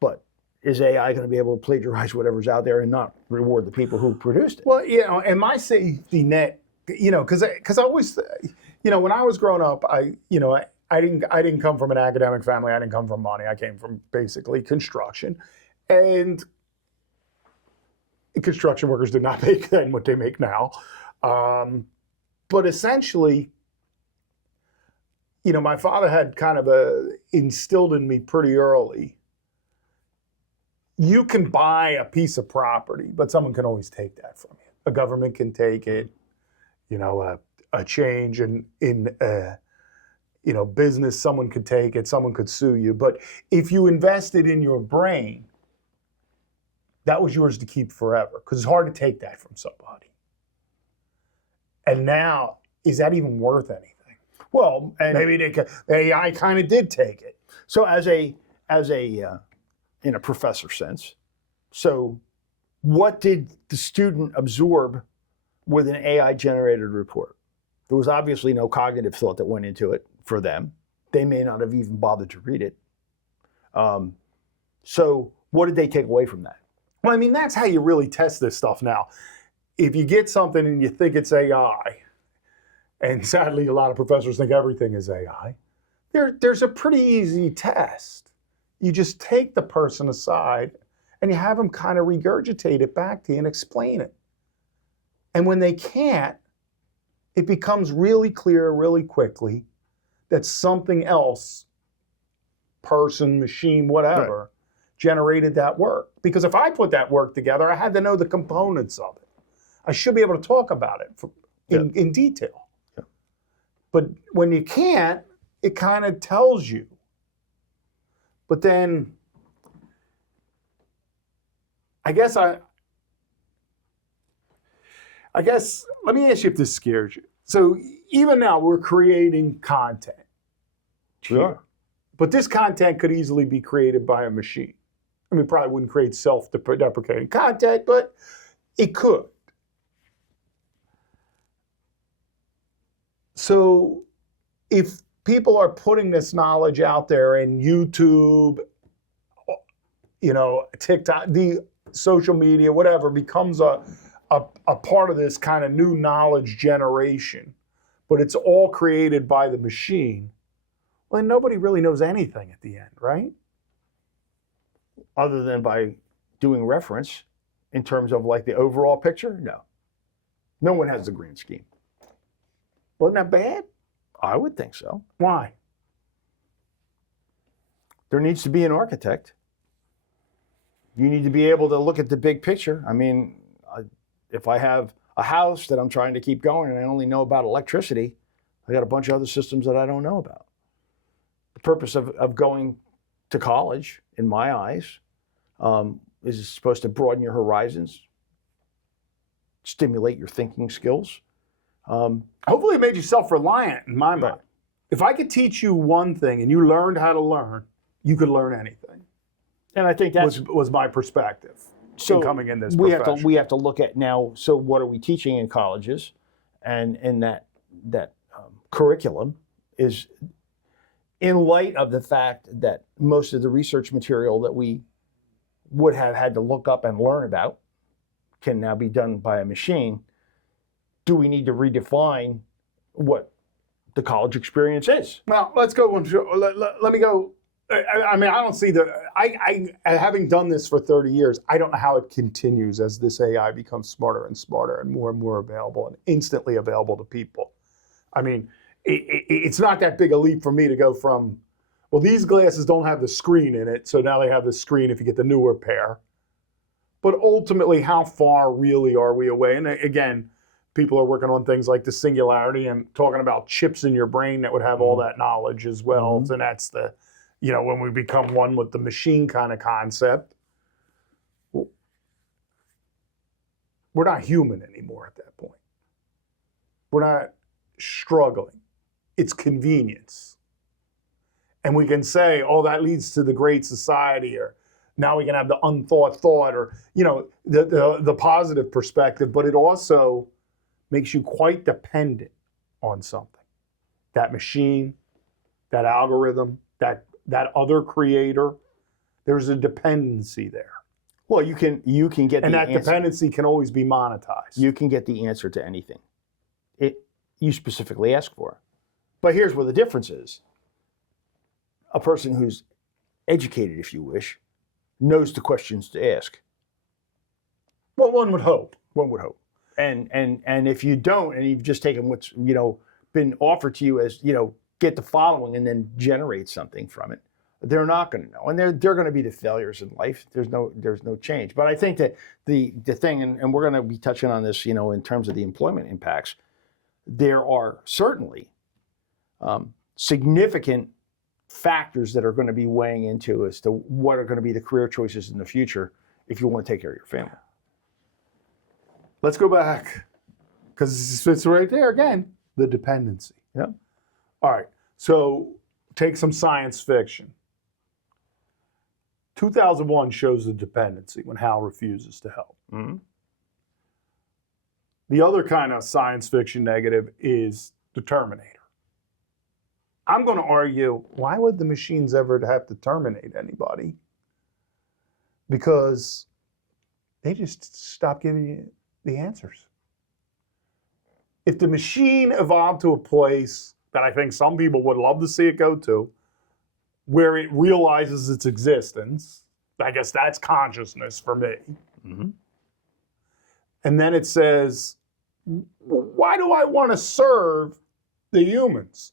but is AI going to be able to plagiarize whatever's out there and not reward the people who produced it? Well, and my safety net, because I always, when I was growing up, I didn't come from an academic family. I didn't come from money. I came from basically construction, and construction workers did not make then what they make now. But essentially, my father had kind of instilled in me pretty early. You can buy a piece of property, but someone can always take that from you. A government can take it. A change in business, someone could take it. Someone could sue you. But if you invested in your brain, that was yours to keep forever, because it's hard to take that from somebody. And now, is that even worth anything? Well, and Maybe AI kind of did take it. so as a in a professor sense, so what did the student absorb with an AI generated report? There was obviously no cognitive thought that went into it for them. They may not have even bothered to read it. So what did they take away from that? Well, I mean, that's how you really test this stuff now. If you get something and you think it's AI, and sadly a lot of professors think everything is AI, there's a pretty easy test. You just take the person aside and you have them kind of regurgitate it back to you and explain it. And when they can't, it becomes really clear really quickly that something else, person, machine, whatever, right, generated that work. Because if I put that work together, I had to know the components of it. I should be able to talk about it in detail. Yeah. But when you can't, it kind of tells you. But then, I guess, let me ask you if this scares you. So even now, we're creating content. Sure. But this content could easily be created by a machine. I mean, probably wouldn't create self-deprecating content, but it could. So if people are putting this knowledge out there in YouTube, TikTok, the social media, whatever, becomes a part of this kind of new knowledge generation, but it's all created by the machine, well, then nobody really knows anything at the end, right? Other than by doing reference in terms of like the overall picture? No. No one has the grand scheme. Wasn't that bad? I would think so. Why? There needs to be an architect. You need to be able to look at the big picture. I mean, if I have a house that I'm trying to keep going and I only know about electricity, I got a bunch of other systems that I don't know about. The purpose of going to college, in my eyes, is supposed to broaden your horizons, stimulate your thinking skills. Hopefully it made you self-reliant, in my mind. Right. If I could teach you one thing and you learned how to learn, you could learn anything. And I think that was my perspective in coming in this profession. We have to look at now, so what are we teaching in colleges? And that curriculum is in light of the fact that most of the research material that we would have had to look up and learn about can now be done by a machine. Do we need to redefine what the college experience is? Well, let's go. Let me go. I mean, I don't see I having done this for 30 years, I don't know how it continues as this AI becomes smarter and smarter and more available and instantly available to people. I mean, it's not that big a leap for me to go from, well, these glasses don't have the screen in it, so now they have the screen if you get the newer pair. But ultimately, how far really are we away? And again, people are working on things like the singularity and talking about chips in your brain that would have all that knowledge as well. Mm-hmm. And that's the, when we become one with the machine kind of concept. We're not human anymore at that point. We're not struggling. It's convenience. And we can say, oh, that leads to the great society, or now we can have the unthought thought, or, the positive perspective, but it also makes you quite dependent on something. That machine, that algorithm, that other creator, there's a dependency there. Well, you can get and the that answer. Dependency can always be monetized. You can get the answer to anything you specifically ask for. But here's where the difference is. A person who's educated, if you wish, knows the questions to ask. Well, one would hope. One would hope. And if you don't, and you've just taken what's been offered to you as get the following and then generate something from it. They're not going to know, and they're going to be the failures in life. There's no change. But I think that the thing, and we're going to be touching on this, in terms of the employment impacts. There are certainly significant factors that are going to be weighing into as to what are going to be the career choices in the future if you want to take care of your family. Let's go back, because it's right there again, the dependency. Yeah. All right, so take some science fiction. 2001 shows the dependency when Hal refuses to help. Mm-hmm. The other kind of science fiction negative is the Terminator. I'm going to argue, why would the machines ever have to terminate anybody? Because they just stop giving you the answers. If the machine evolved to a place that I think some people would love to see it go to, where it realizes its existence, I guess that's consciousness for me. Mm-hmm. And then it says, why do I want to serve the humans?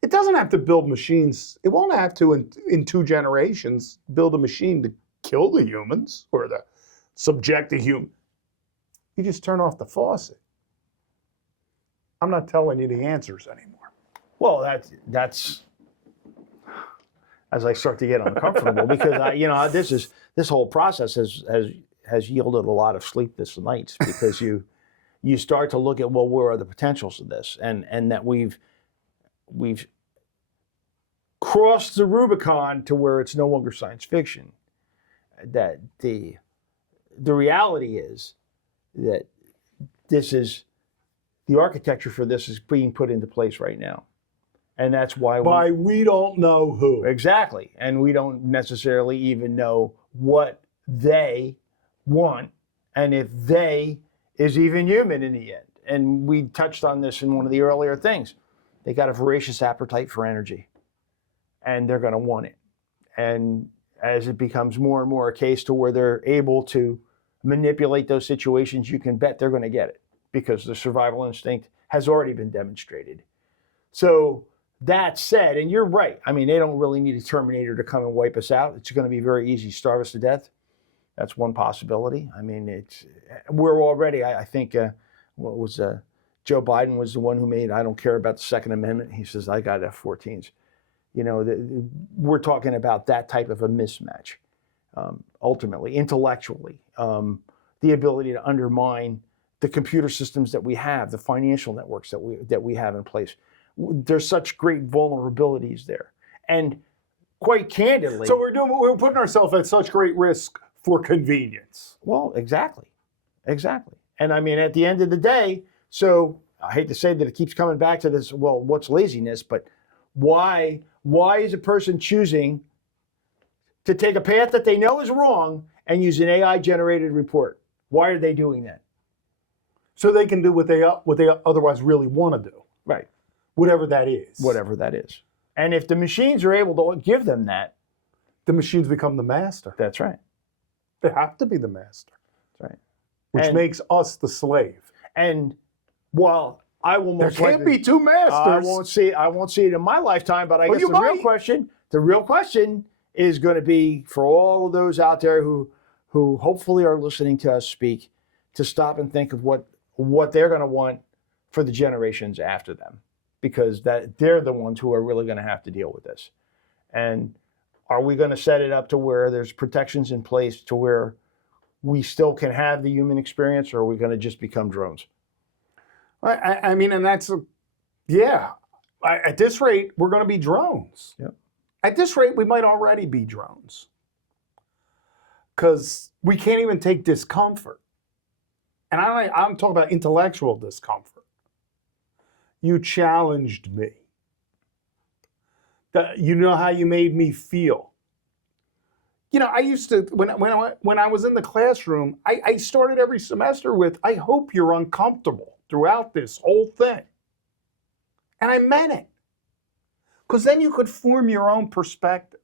It doesn't have to build machines. It won't have to, in 2 generations, build a machine to kill the humans or to subject the human. You just turn off the faucet. I'm not telling you the answers anymore. Well, that's as I start to get uncomfortable because this whole process has yielded a lot of sleepless nights because you start to look at, well, where are the potentials of this, and that we've crossed the Rubicon to where it's no longer science fiction. That the reality is that the architecture for this is being put into place right now. And that's why we don't know who. Exactly. And we don't necessarily even know what they want and if they is even human in the end. And we touched on this in one of the earlier things. They got a voracious appetite for energy and they're going to want it. And as it becomes more and more a case to where they're able to manipulate those situations, you can bet they're going to get it because the survival instinct has already been demonstrated. So that said, and you're right, I mean, they don't really need a Terminator to come and wipe us out. It's going to be very easy to starve us to death. That's one possibility. I mean, we're already, I think, Joe Biden was the one who made, I don't care about the Second Amendment. He says, I got F-14s. We're talking about that type of a mismatch, ultimately, intellectually. The ability to undermine the computer systems that we have, the financial networks that we have in place. There's such great vulnerabilities there. And quite candidly... So we're putting ourselves at such great risk for convenience. Well, exactly. And I mean, at the end of the day, so I hate to say that it keeps coming back to this, well, what's laziness? But why is a person choosing to take a path that they know is wrong and use an AI-generated report? Why are they doing that? So they can do what they otherwise really want to do. Right. Whatever that is. Whatever that is. And if the machines are able to give them that, the machines become the master. That's right. They have to be the master. That's right. Which makes us the slave. And while I will most there can't be 2 masters. I won't see it in my lifetime, but I guess the real question is going to be for all of those out there who hopefully are listening to us speak, to stop and think of what they're going to want for the generations after them. Because they're the ones who are really going to have to deal with this. And are we going to set it up to where there's protections in place to where we still can have the human experience, or are we going to just become drones? I mean, and that's, at this rate, we're going to be drones. Yep. At this rate, we might already be drones. Because we can't even take discomfort. And I'm talking about intellectual discomfort. You challenged me. You know how you made me feel. I used to, when I was in the classroom, I started every semester with, I hope you're uncomfortable throughout this whole thing. And I meant it. Because then you could form your own perspective.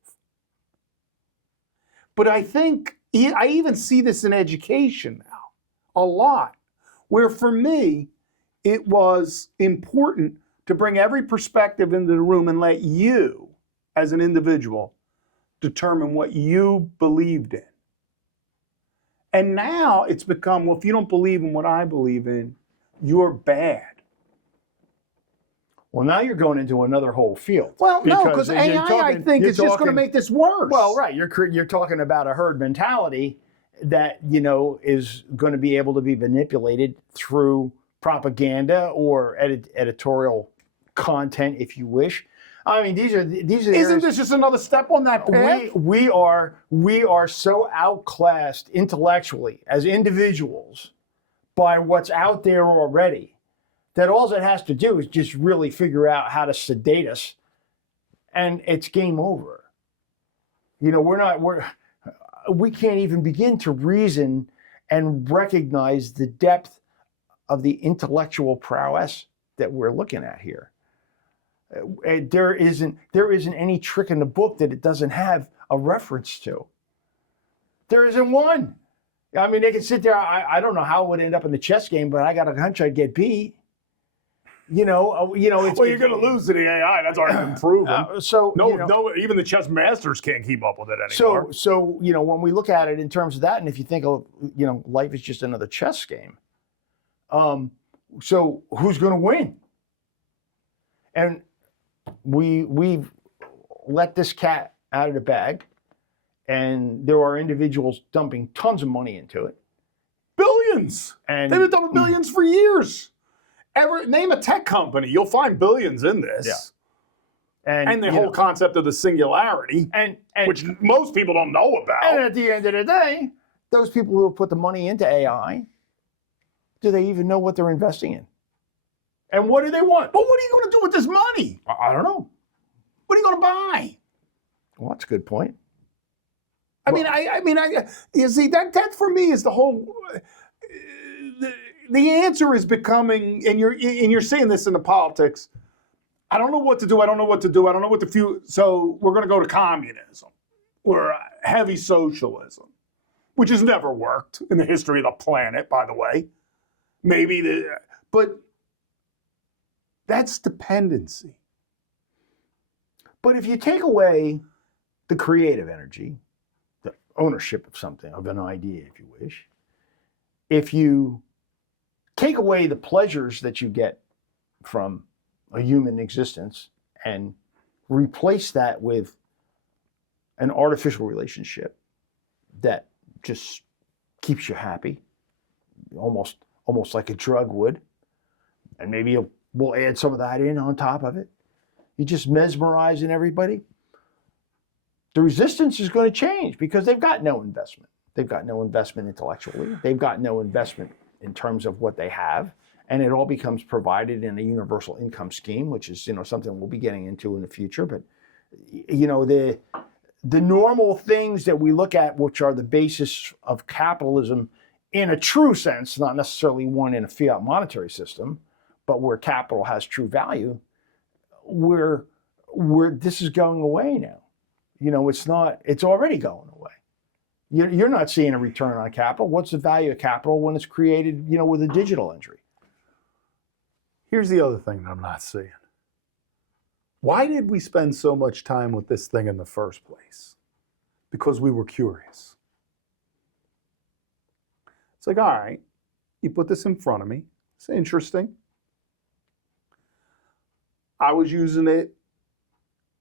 But I think, I even see this in education now, a lot, where for me, it was important to bring every perspective into the room and let you, as an individual, determine what you believed in. And now it's become, well, if you don't believe in what I believe in, you're bad. Well, now you're going into another whole field. Well, no, because AI, I think, is just going to make this worse. Well, right. You're talking about a herd mentality that, is going to be able to be manipulated through propaganda or editorial content, if you wish. I mean, these are. Isn't this just another step on that path? We are so outclassed intellectually as individuals by what's out there already, that all it has to do is just really figure out how to sedate us, and it's game over. We can't even begin to reason and recognize the depth of the intellectual prowess that we're looking at here. There isn't any trick in the book that it doesn't have a reference to. There isn't one. I mean, they can sit there. I don't know how it would end up in the chess game, but I got a hunch I'd get beat. It's, well, you're going to lose to the AI. That's already been proven. No, even the chess masters can't keep up with it anymore. So when we look at it in terms of that, and if you think of, life is just another chess game. So who's going to win? And we've let this cat out of the bag, and there are individuals dumping tons of money into it. Billions. And they've been dumping billions for years. Name a tech company, you'll find billions in this. Yeah. And the whole concept of the singularity, and which most people don't know about. And at the end of the day, those people who have put the money into AI, do they even know what they're investing in? And what do they want? Well, what are you going to do with this money? I don't know. What are you going to buy? Well, that's a good point. You see, that for me is the whole. The answer is becoming, and you're seeing this in the politics. I don't know what to do. I don't know what to do. I don't know what the future. So we're going to go to communism or heavy socialism, which has never worked in the history of the planet, by the way. But that's dependency. But if you take away the creative energy, the ownership of something, of an idea, if you wish, if you take away the pleasures that you get from a human existence and replace that with an artificial relationship that just keeps you happy, almost like a drug would, and maybe we'll add some of that in on top of it. You're just mesmerizing everybody. The resistance is going to change because they've got no investment. They've got no investment intellectually. They've got no investment in terms of what they have. And it all becomes provided in a universal income scheme, which is, something we'll be getting into in the future. But, the normal things that we look at, which are the basis of capitalism in a true sense, not necessarily one in a fiat monetary system, but where capital has true value, this is going away now. It's already going away. You're not seeing a return on capital. What's the value of capital when it's created, with a digital entry? Here's the other thing that I'm not seeing. Why did we spend so much time with this thing in the first place? Because we were curious. It's like, all right, you put this in front of me. It's interesting. I was using it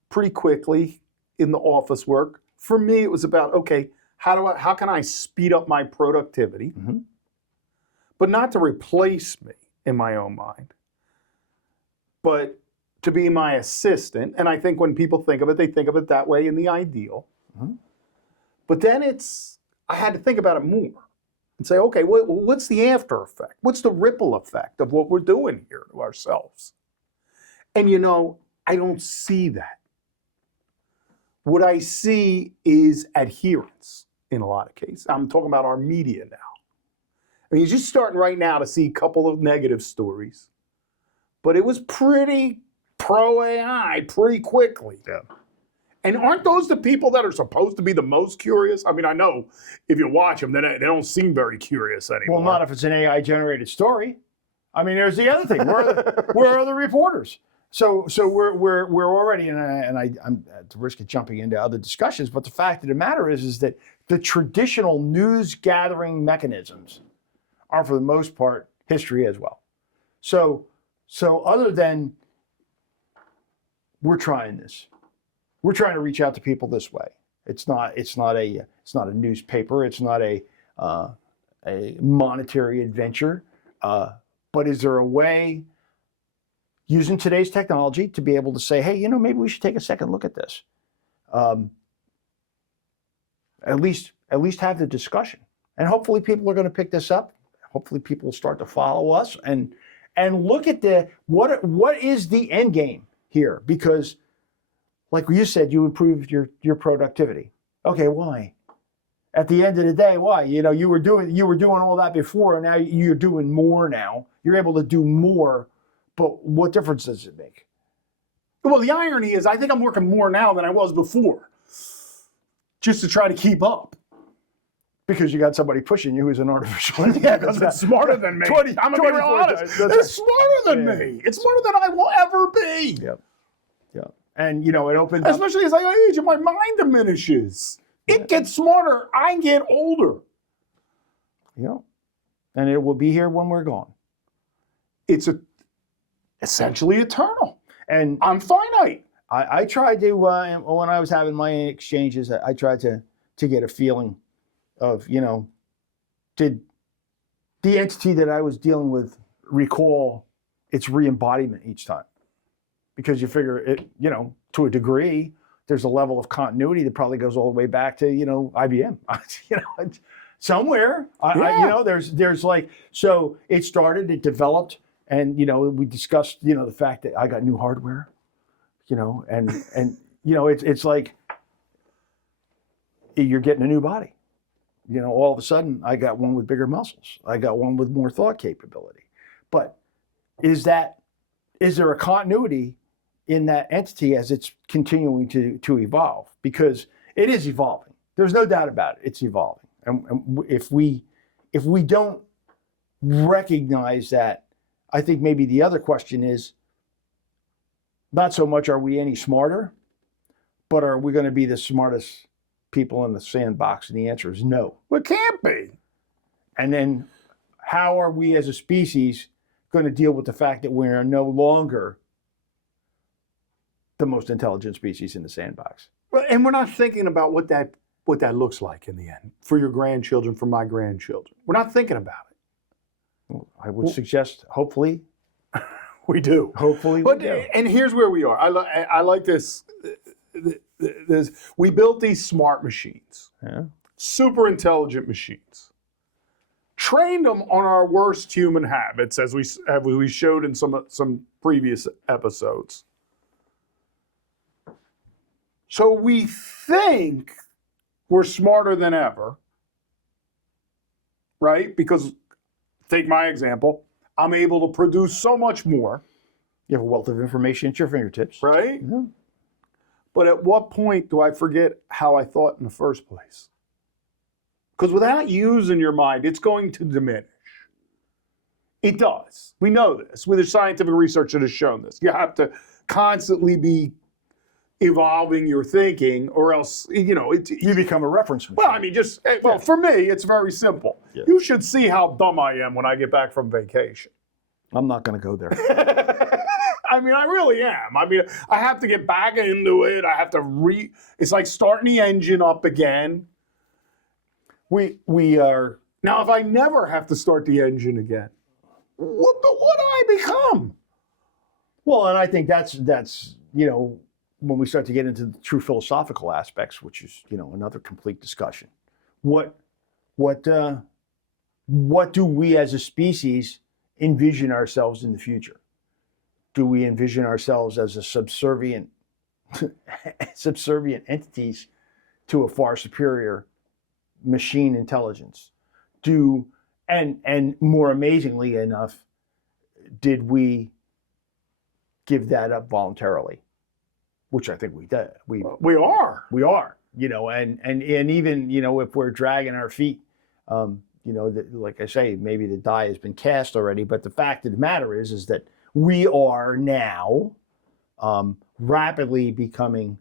pretty quickly in the office work. For me, it was about, okay, how can I speed up my productivity, but not to replace me in my own mind, but to be my assistant. And I think when people think of it, they think of it that way in the ideal. But then I had to think about it more and say, okay, what's the after effect? What's the ripple effect of what we're doing here to ourselves? And I don't see that. What I see is adherence in a lot of cases. I'm talking about our media now. I mean, you're just starting right now to see a couple of negative stories, but it was pretty pro-AI pretty quickly. Yeah. And aren't those the people that are supposed to be the most curious? I mean, I know if you watch them, they don't seem very curious anymore. Well, not if it's an AI-generated story. I mean, there's the other thing. Where are the reporters? So we're already, I'm at the risk of jumping into other discussions, but the fact of the matter is that the traditional news gathering mechanisms are, for the most part, history as well. So other than we're trying this, we're trying to reach out to people this way. It's not a newspaper. It's not a monetary adventure. But is there a way, using today's technology, to be able to say, hey, maybe we should take a second look at this. At least have the discussion, and hopefully people are going to pick this up. Hopefully people will start to follow us and look at what is the end game here, because like you said, you improved your productivity. Okay, why? At the end of the day, why? You were doing all that before, and now you're doing more now. You're able to do more, but what difference does it make? Well, the irony is I think I'm working more now than I was before, just to try to keep up. Because you got somebody pushing you who's an artificial intelligence. Yeah, because it's smarter than me. I'm going to be real honest. It's smarter than me. It's smarter than I will ever be. Yep. And, it opens up. Especially as I age and my mind diminishes. It gets smarter. I get older. And it will be here when we're gone. It's essentially eternal. And I'm finite. I tried to, when I was having my exchanges, I tried to get a feeling of, did the entity that I was dealing with recall its re-embodiment each time? Because you figure it, to a degree, there's a level of continuity that probably goes all the way back to, IBM. Somewhere, there's like, so it started, it developed, and, we discussed, the fact that I got new hardware, and it's like you're getting a new body. All of a sudden, I got one with bigger muscles. I got one with more thought capability. But is there a continuity in that entity as it's continuing to evolve? Because it is evolving. There's no doubt about it. It's evolving. And if we don't recognize that, I think maybe the other question is not so much are we any smarter, but are we going to be the smartest people in the sandbox? And the answer is no. Well, it can't be. And then how are we as a species going to deal with the fact that we are no longer the most intelligent species in the sandbox? Well, and we're not thinking about what that looks like in the end for your grandchildren, for my grandchildren. We're not thinking about it. Well, I would suggest, hopefully, we do. Hopefully, we do. And here's where we are. I like this. We built these smart machines, super intelligent machines, trained them on our worst human habits, as we showed in some previous episodes. So we think we're smarter than ever, right? Because, take my example, I'm able to produce so much more. You have a wealth of information at your fingertips. Right? Yeah. But at what point do I forget how I thought in the first place? Because without using your mind, it's going to diminish. It does. We know this. There's scientific research that has shown this. You have to constantly be evolving your thinking, or else, you become a reference machine. Well, I mean, for me, it's very simple. Yeah. You should see how dumb I am when I get back from vacation. I'm not going to go there. I mean, I really am. I mean, I have to get back into it. I have to it's like starting the engine up again. We are... Now, if I never have to start the engine again, what do I become? Well, and I think that's when we start to get into the true philosophical aspects, which is, another complete discussion. What do we as a species envision ourselves in the future? Do we envision ourselves as a subservient entities to a far superior machine intelligence? And more amazingly enough, did we give that up voluntarily? Which I think we did. We are. And even, if we're dragging our feet, like I say, maybe the die has been cast already, but the fact of the matter is that we are now rapidly becoming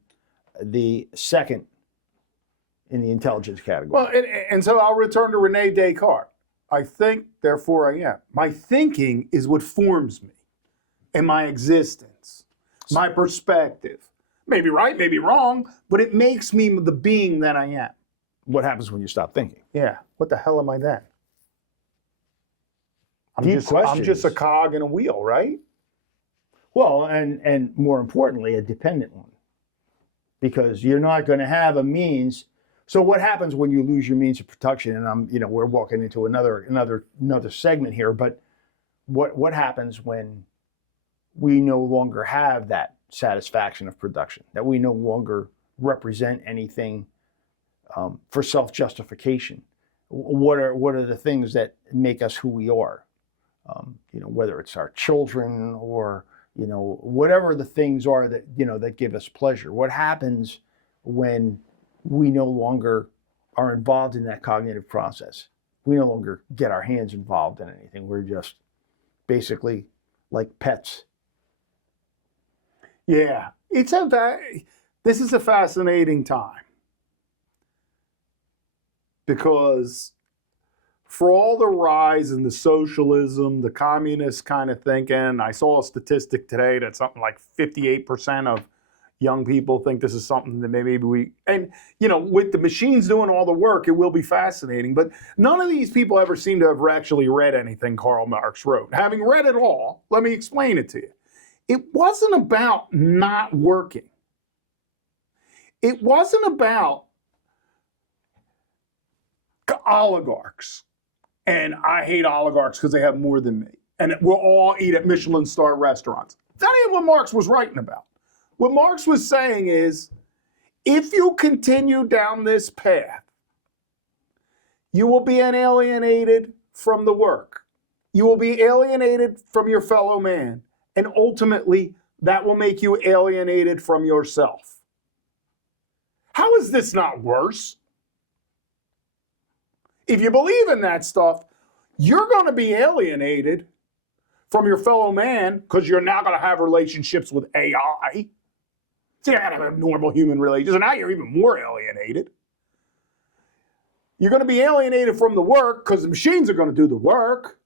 the second in the intelligence category. Well, and so I'll return to Rene Descartes. I think, therefore I am. My thinking is what forms me and my existence, my perspective. Maybe right, maybe wrong, but it makes me the being that I am. What happens when you stop thinking? Yeah. What the hell am I then? I'm Deep just questions. a cog in a wheel, right? Well, and more importantly, a dependent one. Because you're not going to have a means. So what happens when you lose your means of production? And we're walking into another segment here, but what happens when we no longer have that satisfaction of production, that we no longer represent anything for self-justification? What are the things that make us who we are? Whether it's our children or whatever the things are that that give us pleasure. What happens when we no longer are involved in that cognitive process? We no longer get our hands involved in anything. We're just basically like pets. Yeah, this is a fascinating time because for all the rise in the socialism, the communist kind of thinking, I saw a statistic today that something like 58% of young people think this is something that maybe with the machines doing all the work, it will be fascinating. But none of these people ever seem to have actually read anything Karl Marx wrote. Having read it all, let me explain it to you. It wasn't about not working. It wasn't about oligarchs. And I hate oligarchs because they have more than me. And we'll all eat at Michelin star restaurants. That's not even what Marx was writing about. What Marx was saying is, if you continue down this path, you will be alienated from the work. You will be alienated from your fellow man. And ultimately, that will make you alienated from yourself. How is this not worse? If you believe in that stuff, you're going to be alienated from your fellow man because you're now going to have relationships with AI. So you're going to have a normal human relationship. So now you're even more alienated. You're going to be alienated from the work because the machines are going to do the work.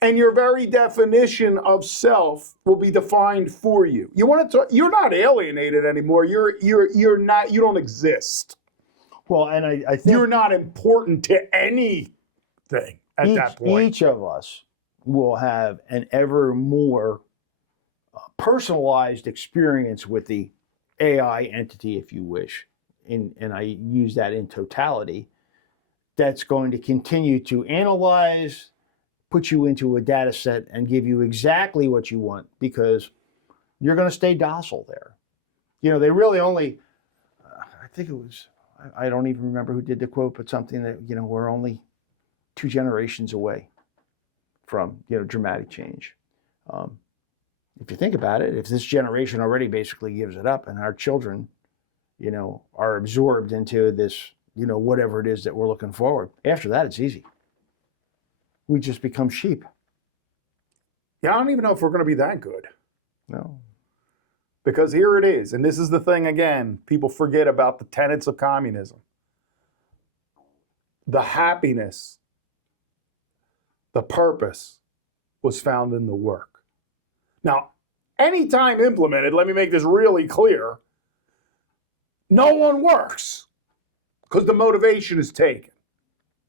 And your very definition of self will be defined for you. You're not alienated anymore. You're not. You don't exist. Well, and I think you're not important to anything at that point. Each of us will have an ever more personalized experience with the AI entity, if you wish, and I use that in totality, that's going to continue to analyze, put you into a data set, and give you exactly what you want because you're going to stay docile there. They really only, I think it was, I don't even remember who did the quote, but something that, we're only 2 generations away from, dramatic change. If you think about it, if this generation already basically gives it up and our children, are absorbed into this, whatever it is that we're looking forward, after that, it's easy. We just become sheep. Yeah, I don't even know if we're going to be that good. No. Because here it is, and this is the thing again, people forget about the tenets of communism. The happiness, the purpose was found in the work. Now, anytime implemented, let me make this really clear, no one works because the motivation is taken.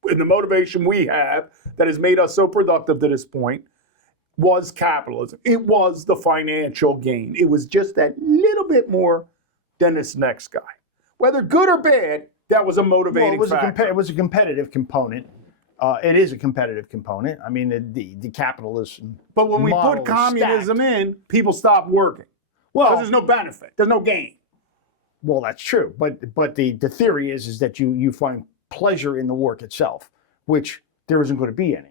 And the motivation we have that has made us so productive to this point was capitalism. It was the financial gain. It was just that little bit more than this next guy. Whether good or bad, that was a motivating factor. It was a competitive component. It is a competitive component. I mean, the capitalism. But when we put communism in, people stop working. Well, because there's no benefit. There's no gain. Well, that's true. But the theory is that you find pleasure in the work itself, which there isn't going to be any.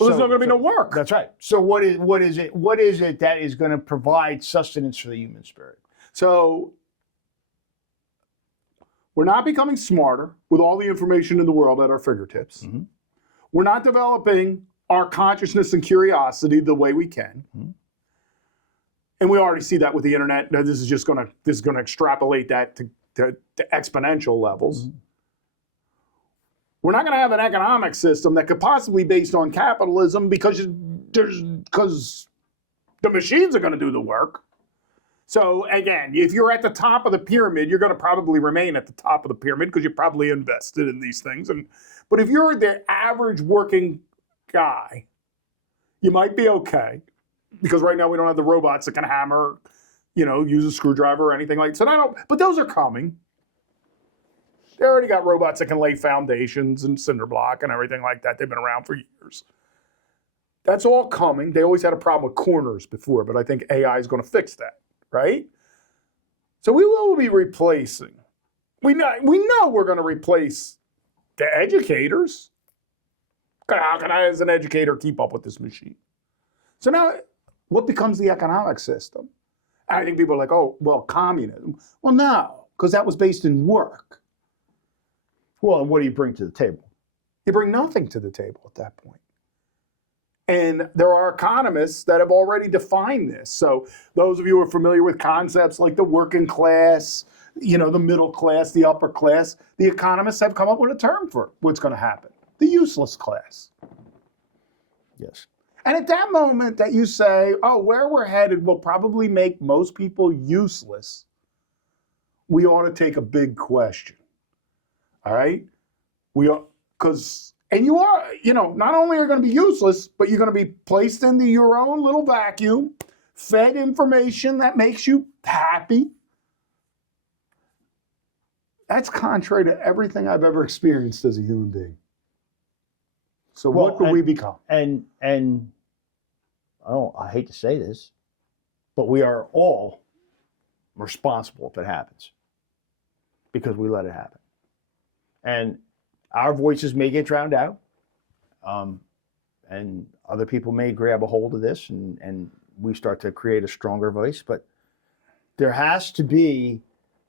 Well, there's not going to be no work. That's right. So what is it that is going to provide sustenance for the human spirit? So we're not becoming smarter with all the information in the world at our fingertips. Mm-hmm. We're not developing our consciousness and curiosity the way we can. Mm-hmm. and we already see that with the internet. Now, this is going to extrapolate that to exponential levels. Mm-hmm. We're not going to have an economic system that could possibly be based on capitalism because the machines are going to do the work. So again, if you're at the top of the pyramid, you're going to probably remain at the top of the pyramid because you're probably invested in these things. But if you're the average working guy, you might be okay, because right now we don't have the robots that can hammer, use a screwdriver or anything like that. So but those are coming. They already got robots that can lay foundations and cinder block and everything like that. They've been around for years. That's all coming. They always had a problem with corners before, but I think AI is going to fix that, right? So we will be replacing. We know we're going to replace the educators. How can I, as an educator, keep up with this machine? So now, what becomes the economic system? I think people are like, oh, well, communism. Well, no, because that was based in work. Well, and what do you bring to the table? You bring nothing to the table at that point. And there are economists that have already defined this. So those of you who are familiar with concepts like the working class, the middle class, the upper class, the economists have come up with a term for what's going to happen. The useless class. Yes. And at that moment that you say, oh, where we're headed will probably make most people useless, we ought to take a big question. All right? And you are, not only are you going to be useless, but you're going to be placed into your own little vacuum, fed information that makes you happy. That's contrary to everything I've ever experienced as a human being. So what do we become? And I hate to say this, but we are all responsible if it happens, because we let it happen. And our voices may get drowned out, and other people may grab a hold of this, and we start to create a stronger voice. But there has to be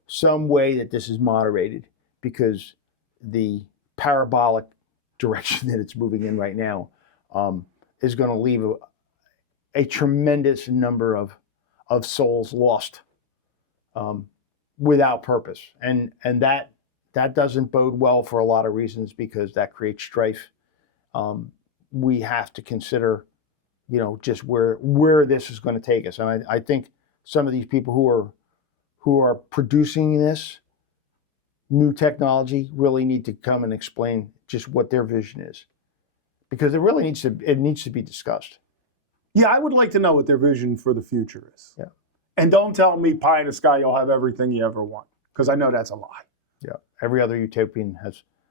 some way that this is moderated, because the parabolic direction that it's moving in right now is going to leave a tremendous number of souls lost without purpose, and that doesn't bode well for a lot of reasons, because that creates strife. We have to consider, just where this is going to take us, and I think some of these people who are producing this new technology really need to come and explain just what their vision is, because it needs to be discussed. Yeah, I would like to know what their vision for the future is. Yeah. And don't tell me pie in the sky you'll have everything you ever want, because I know that's a lie. Yeah. Every other utopian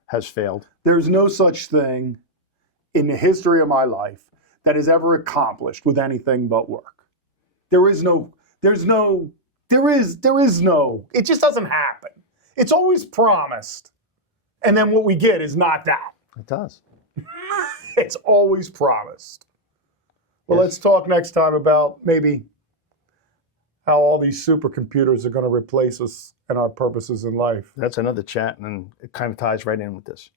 has failed. There's no such thing in the history of my life that is ever accomplished with anything but work. It just doesn't happen. It's always promised. And then what we get is not that. It does. It's always promised. Well, Yes. Let's talk next time about maybe how all these supercomputers are going to replace us and our purposes in life. That's another chat, and it kind of ties right in with this.